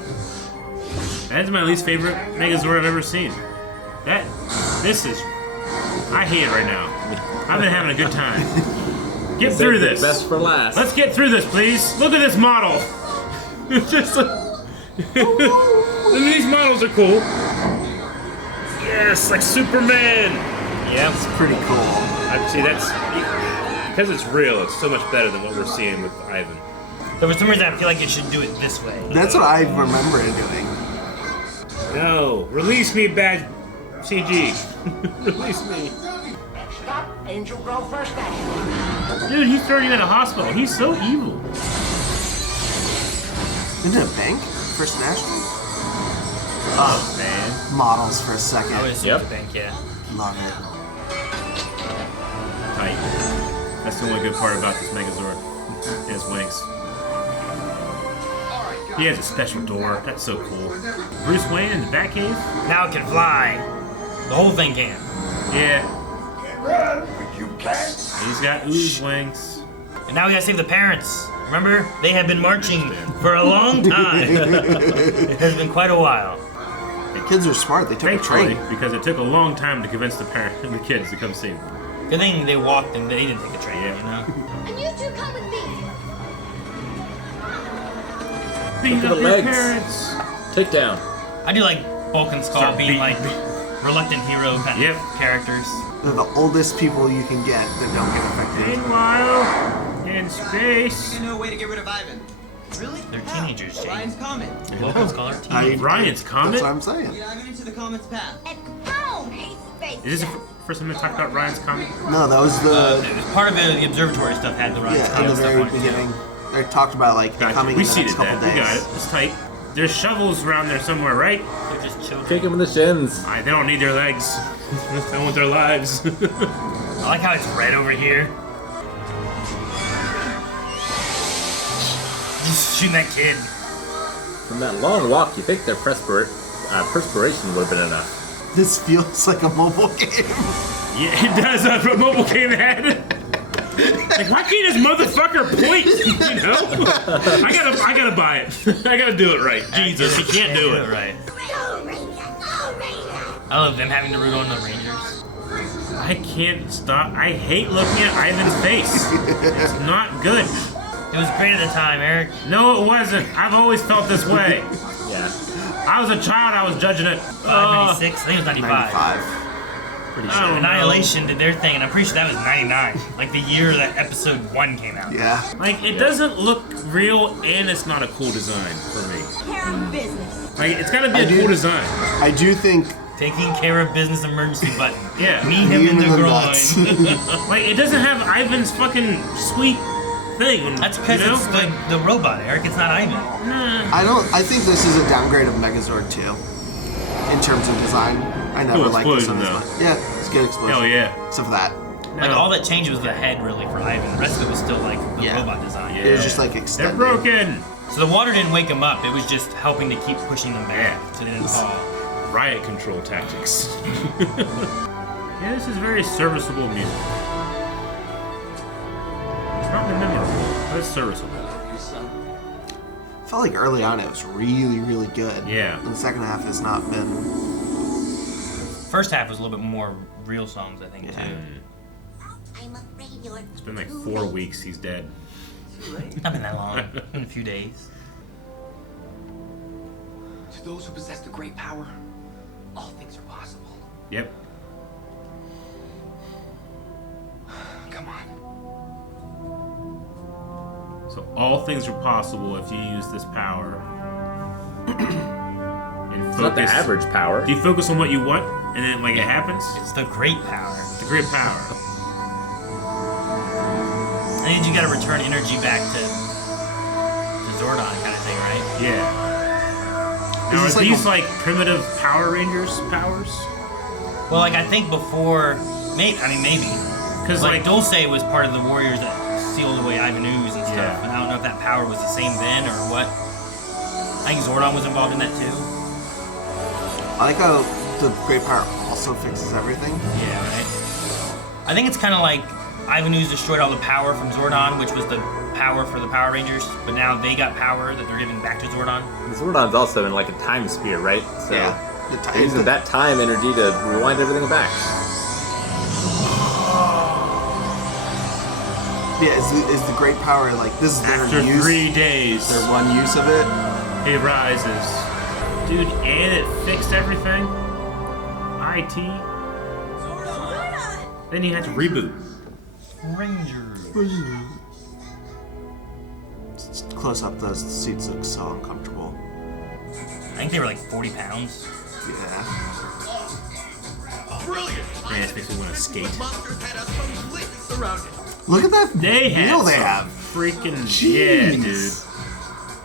That is my least favorite Megazord I've ever seen. This is. I hate it right now. I've been having a good time. Get through Save the this. Best for last. Let's get through this, please. Look at this model. It's just. These models are cool. Yes, like Superman. Yep. It's pretty cool. See, that's because it's real. It's so much better than what we're seeing with Ivan. So for some reason, I feel like it should do it this way. That's what I remember it doing. No, release me, bad CG. Release me. Stop, Angel Grove First National. Dude, he's throwing you in a hospital. He's so evil. Isn't it a bank? First National? Oh, man. Models for a second. I would assume Yep. it's a bank, yeah. Love it. Tight. That's the only good part about this Megazord. His wings. He has a special door. That's so cool. Bruce Wayne in the Batcave? Now it can fly. The whole thing can. Yeah. You can't. He's got ooze wings. And now we gotta save the parents. Remember? They have been marching for a long time. It has been quite a while. The kids are smart. They took a Thankfully, train. because it took a long time to convince the kids to come save them. Good thing they walked and they didn't take a train, you know? And you two come with me. Beat Look at up the your legs. parents. Take down. I do like Bulk and Skull Start being beating- like reluctant hero kind Yep. of characters. They're the oldest people you can get that don't get affected. Meanwhile, in space. No way to get rid of Ivan. Really? They're teenagers, Jake. Ryan's Comet. Bulk and Skull are I- teenagers. Ryan's Comet? That's what I'm saying. Get Ivan into the Comet's path. And boom, he's space. Is this the first time they talked about Ryan's Comet? No, that was the It was part of the observatory stuff had the Ryan's yeah in Comet the stuff very on it, too. beginning. They talked about like Gotcha. coming We in the next seeded couple that. days. We got it. It's tight. There's shovels around there somewhere, right? They're just children. Kick him in the shins. They don't need their legs. They want their lives. I like how it's red over here. Just shooting that kid. From that long walk, you think their perspiration would have been enough. This feels like a mobile game. Yeah, it does. That's what mobile game had. Like, why can't this motherfucker point? You know? I gotta buy it. I gotta do it right. Jesus, he can't do it. Right. I love them having to root on the Rangers. I can't stop. I hate looking at Ivan's face. It's not good. It was great at the time, Eric. No, it wasn't. I've always felt this way. Yeah. I was a child. I was judging it. 96? I think it was 95. 95. Pretty I sure. don't know. Annihilation did their thing, and I'm pretty sure that was 99. Like the year that episode 1 came out. Yeah. Like, it doesn't look real, and it's not a cool design for me. Care of business. Like, it's gotta be I a do- cool design. I do think Taking care of business emergency button. Yeah. Me, him, and the nuts. groin. Like, it doesn't have Ivan's fucking sweet thing. That's because you know? it's the robot, Eric. It's not Ivan. I think this is a downgrade of Megazord 2 in terms of design. I never Cool liked this explosion, one as though. much. Yeah, it's a good explosion. Hell yeah. Except for that. Like No. all that changed was the head, really, for Ivan. The rest of it was still like the Yeah. robot design. It was just like They're extended. broken. So the water didn't wake him up. It was just helping to keep pushing them back Yeah. so they didn't fall. Riot control tactics. Yeah, this is very serviceable music. It's not memorable, but it's serviceable. I felt like early on it was really, really good. Yeah. And the second half has not been. First half was a little bit more real songs, I think, Yeah. too. I'm afraid you're. It's been like 4 weeks, he's dead. Not been that long. In a few days. To those who possess the great power, all things are possible. Yep. Come on. So all things are possible if you use this power. And It's not the average power. Do you focus on what you want, and then like it happens? It's the great power. The great power. I think you gotta return energy back to Zordon kind of thing, right? Yeah. Is Now, this are like these a- like primitive Power Rangers powers? Well, like I think before, maybe. Because Like like Dulce was part of the warriors that sealed away Ivan Ooze and stuff, Yeah. and I don't know if that power was the same then or what. I think Zordon was involved in that too. I like how the great power also fixes everything. Yeah, right. I think it's kind of like Ivan Ooze destroyed all the power from Zordon, which was the power for the Power Rangers, but now they got power that they're giving back to Zordon. Zordon's also in like a time sphere, right? So Yeah. The they're using that time energy to rewind everything back. Yeah, is the great power like this is their after use? 3 days, Their one use of it? he rises. Dude, and it fixed everything. IT. Then he had to reboot. Rangers. Close up, those seats look so uncomfortable. I think they were like 40 pounds. Yeah. Brilliant! Man, this makes me want to skate. Monsters had us completely surrounded. Look at that They wheel had they some have. freaking Jeez.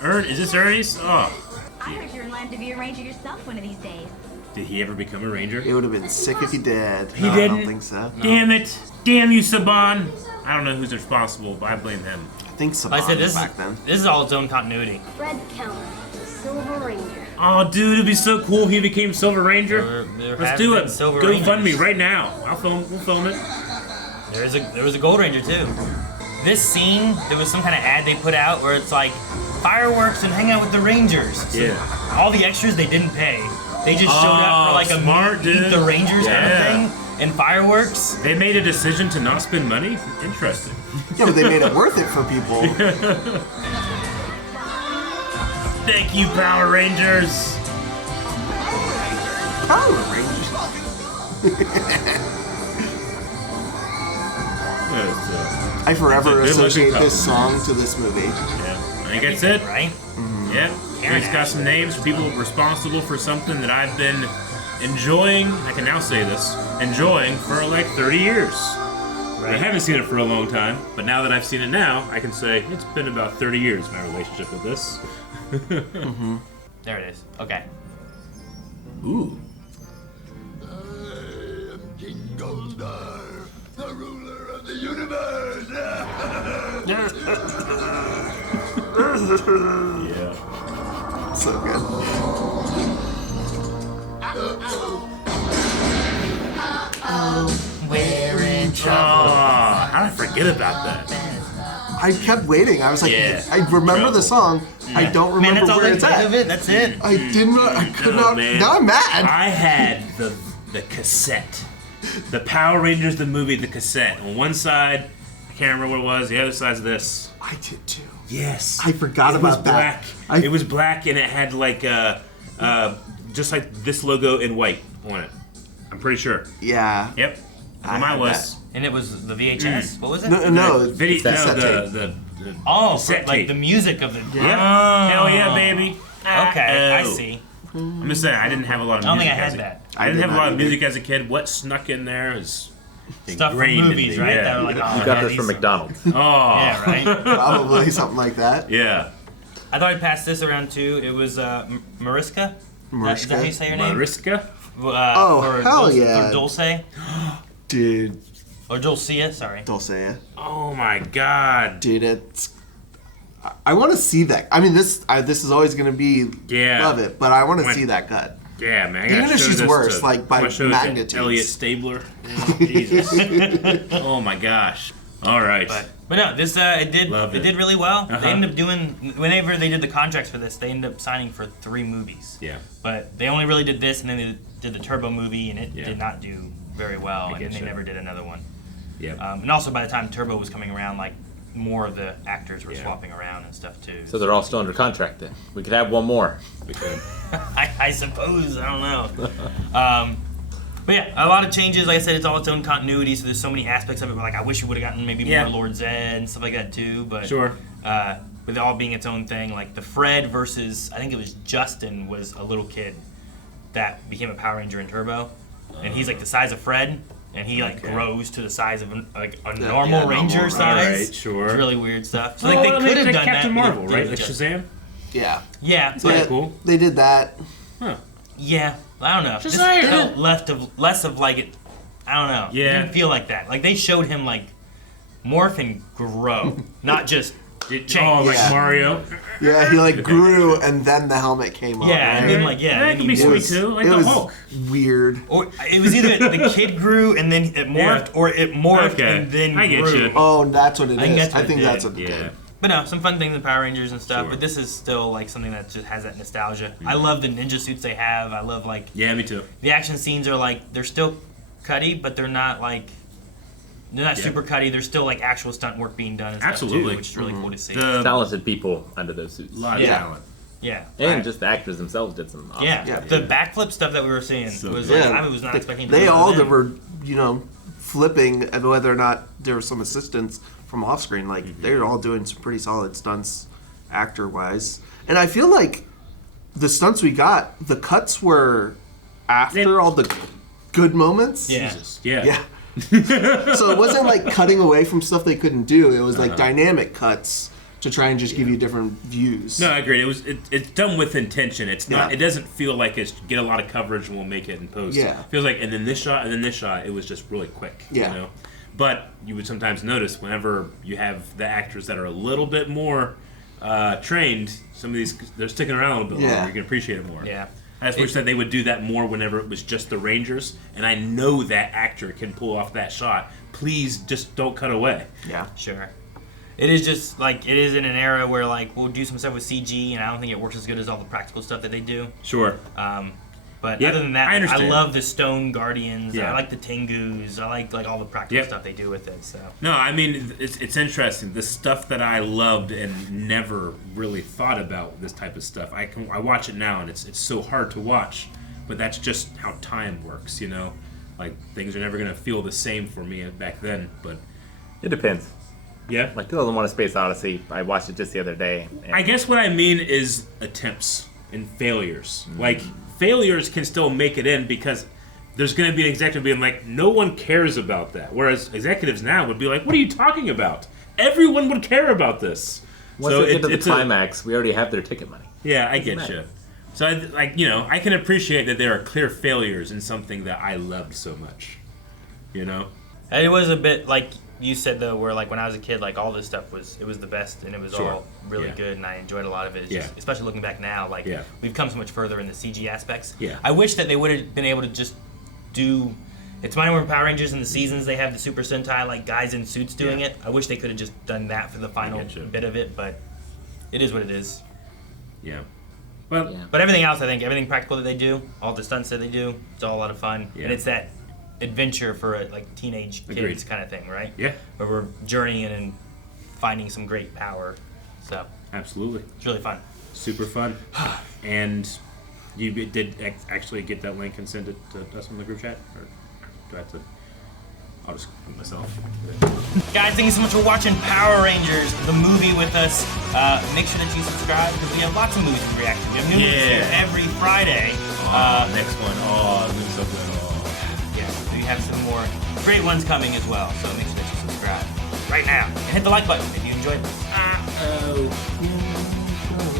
dude. Is this Ernie's? Oh, I heard you're in line to be a ranger yourself one of these days. did he ever become a ranger? It would have been sick if he did. He No, didn't. I don't think so. Damn it! Damn you, Saban! I don't know who's responsible, but I blame him. I think Saban Like I said, was back then. this is all its own continuity. Fred Keller, Silver Ranger. Oh, dude, it'd be so cool if he became Silver Ranger. There Let's have do been it. Silver Go fund me Rangers. right now. We'll film it. There was a Gold Ranger too. This scene, there was some kind of ad they put out where it's like fireworks and hang out with the Rangers. So Yeah. all the extras they didn't pay. They just showed up for like a smart, meet dude. the Rangers kind of Yeah. thing and fireworks. They made a decision to not spend money? Interesting. Yeah, but they made it worth it for people. Thank you, Power Rangers. Power Rangers. I forever It's a good-looking associate couple. this song to this movie. Yeah, I think that's it. Right? Yep. Aaron It's got some names for people responsible for something that I've been enjoying. I can now say this. Enjoying for like 30 years. I haven't seen it for a long time, but now that I've seen it now, I can say it's been about 30 years, my relationship with this. There it is. Okay. Ooh. King Goldar, the ruler of the universe. Yeah. So good. We're in Oh, how did I forget about that? I kept waiting. I was like, Yeah. I remember the song. I don't Man, remember that's all where they it's think at. of it. That's it. I did not. I could Oh, not. man. Now I'm mad. I had the cassette. The Power Rangers, the movie, the cassette. On one side, I can't remember what it was. The other side's this. I did too. Yes. I forgot It was about that. black. It was black and it had like just like this logo in white on it. I'm pretty sure. Yeah. Yep. I On my had list. And it was the VHS. What was it? No, Video, cassette no, tape. the Oh, cassette for, like tape. the music of the. Yep. Oh. Hell yeah, baby. Okay, I Oh. see. I'm just saying, I didn't have a lot of I don't music. think I as had a- that. I didn't did have a not lot of either. music as a kid. What snuck in there is Stuff from ingrained in movies, me. right? Yeah. That were like, oh, You got yeah, this from these- McDonald's. Oh. Yeah, right. Probably something like that. Yeah. I thought I'd pass this around too. It was Mariska. Is that how you say your name? Mariska? Oh, for hell Dulce, yeah. For Dulce. Dude, Or Dulcia, sorry. Dulcea. Oh my god. Dude, it's. I want to see that. I mean, this is always gonna be Yeah. love it, but I want to My- see that gut. Yeah, man. I Even gotta if show she's this worse, to- like, by I wanna show it to magnitudes. Elliot Stabler. You know, Jesus. Oh my gosh. All right. But no, this it did Loved it. did really well. Uh-huh. They ended up doing whenever they did the contracts for this, they ended up signing for 3 movies. Yeah. But they only really did this, and then they did the Turbo movie, and it Yeah. did not do very well, and then they getcha. never did another one. Yeah. And also by the time Turbo was coming around, like more of the actors were Yeah. swapping around and stuff too. So they're all still under contract then. We could have one more. We could. I suppose, I don't know. But yeah, a lot of changes. Like I said, it's all its own continuity, so there's so many aspects of it. Where, like I wish you would have gotten maybe Yeah. more Lord Zed and stuff like that too. But Sure. with it all being its own thing, like the Fred versus I think it was Justin was a little kid that became a Power Ranger in Turbo, and he's like the size of Fred, and he like Okay. grows to the size of a normal normal, Ranger right. size. Alright, sure. It's really weird stuff. So Oh, like they well, could have like done Captain that. Marvel, but right? they Like just- Yeah. Shazam? Yeah, Pretty Yeah, cool. They did that. Huh. yeah. I don't know. Just This saying. felt less of like it. I don't know. Yeah. It didn't feel like that. Like they showed him like morph and grow, not just change. Oh, like Yeah. Mario? Yeah, he like grew and then the helmet came on. Yeah, and right? then like yeah, That then could he be morphed. sweet too, like it the was Hulk. weird. Or it was either the kid grew and then it morphed, Yeah. or it morphed Okay, and then I get grew. you. Oh, that's what it I think is. that's what I think it that's did. what it Yeah. did. But no, some fun things in Power Rangers and stuff. Sure. But this is still like something that just has that nostalgia. I love the ninja suits they have. I love like Yeah, me too. the action scenes are like they're still cutty, but they're not like they're not Yeah. super cutty. There's still like actual stunt work being done and stuff Absolutely. too, which is really cool to see. The Talented people under those suits. lot of Yeah. talent. yeah. And just the actors themselves did some awesome Yeah, Yeah. the backflip stuff that we were seeing So was good. like I was not expecting. To They do all that. that were, flipping, and whether or not there was some assistance from off screen, like they're all doing some pretty solid stunts, actor wise. And I feel like the stunts we got, the cuts were after all the good moments. Yeah. Jesus. Yeah. Yeah. So it wasn't like cutting away from stuff they couldn't do. It was like dynamic cuts to try and just give you different views. No, I agree. It's done with intention. It's not. Yeah. It doesn't feel like it's get a lot of coverage and we'll make it in post. Yeah. It feels like, and then this shot, and then this shot. It was just really quick. Yeah. You know? But you would sometimes notice whenever you have the actors that are a little bit more trained, some of these they're sticking around a little bit longer. You can appreciate it more. Yeah. I just wish that they would do that more whenever it was just the Rangers, and I know that actor can pull off that shot. Please just don't cut away. Yeah. Sure. It is just like it is in an era where like we'll do some stuff with CG, and I don't think it works as good as all the practical stuff that they do. Sure. But Yeah, other than that, I understand. love the Stone Guardians. Yeah. I like the Tengus. I like all the practical Yep. stuff they do with it. So No, I mean it's interesting. The stuff that I loved and never really thought about this type of stuff. I watch it now and it's so hard to watch, but that's just how time works, you know. Like things are never gonna feel the same for me back then. But It depends. yeah, Like 2001: A Space Odyssey, I watched it just the other day. And I guess what I mean is attempts and failures. Like failures can still make it in because there's going to be an executive being like, no one cares about that. Whereas executives now would be like, what are you talking about? Everyone would care about this. once they get to the climax, we already have their ticket money. Yeah, I get matter. you. So, I can appreciate that there are clear failures in something that I loved so much. You know? and it was a bit like you said though, where like when I was a kid, like all this stuff was the best, and it was Sure. all really Yeah. good, and I enjoyed a lot of it. It's Yeah. just, especially looking back now, like Yeah. we've come so much further in the CG aspects. Yeah. I wish that they would have been able to just do. It's Mighty Morphin Power Rangers in the seasons. They have the Super Sentai like guys in suits doing Yeah. it. I wish they could have just done that for the final get you. bit of it, but it is what it is. Yeah. Well, Yeah. But everything else, I think, everything practical that they do, all the stunts that they do, it's all a lot of fun. Yeah. And it's that adventure for like teenage kids Agreed. kind of thing, right? yeah, Where we're journeying and finding some great power. So absolutely. it's really fun. Super fun. And you did actually get that link and send it to us in the group chat? Or do I have to? I'll just put myself. Guys, thank you so much for watching Power Rangers, the movie with us. Make sure that you subscribe because we have lots of movies we react to. We have new movies here every Friday. Next one. Oh, this is so good. Oh. Yeah, we have some more great ones coming as well. So make sure that you subscribe right now and hit the like button if you enjoyed this. Oh.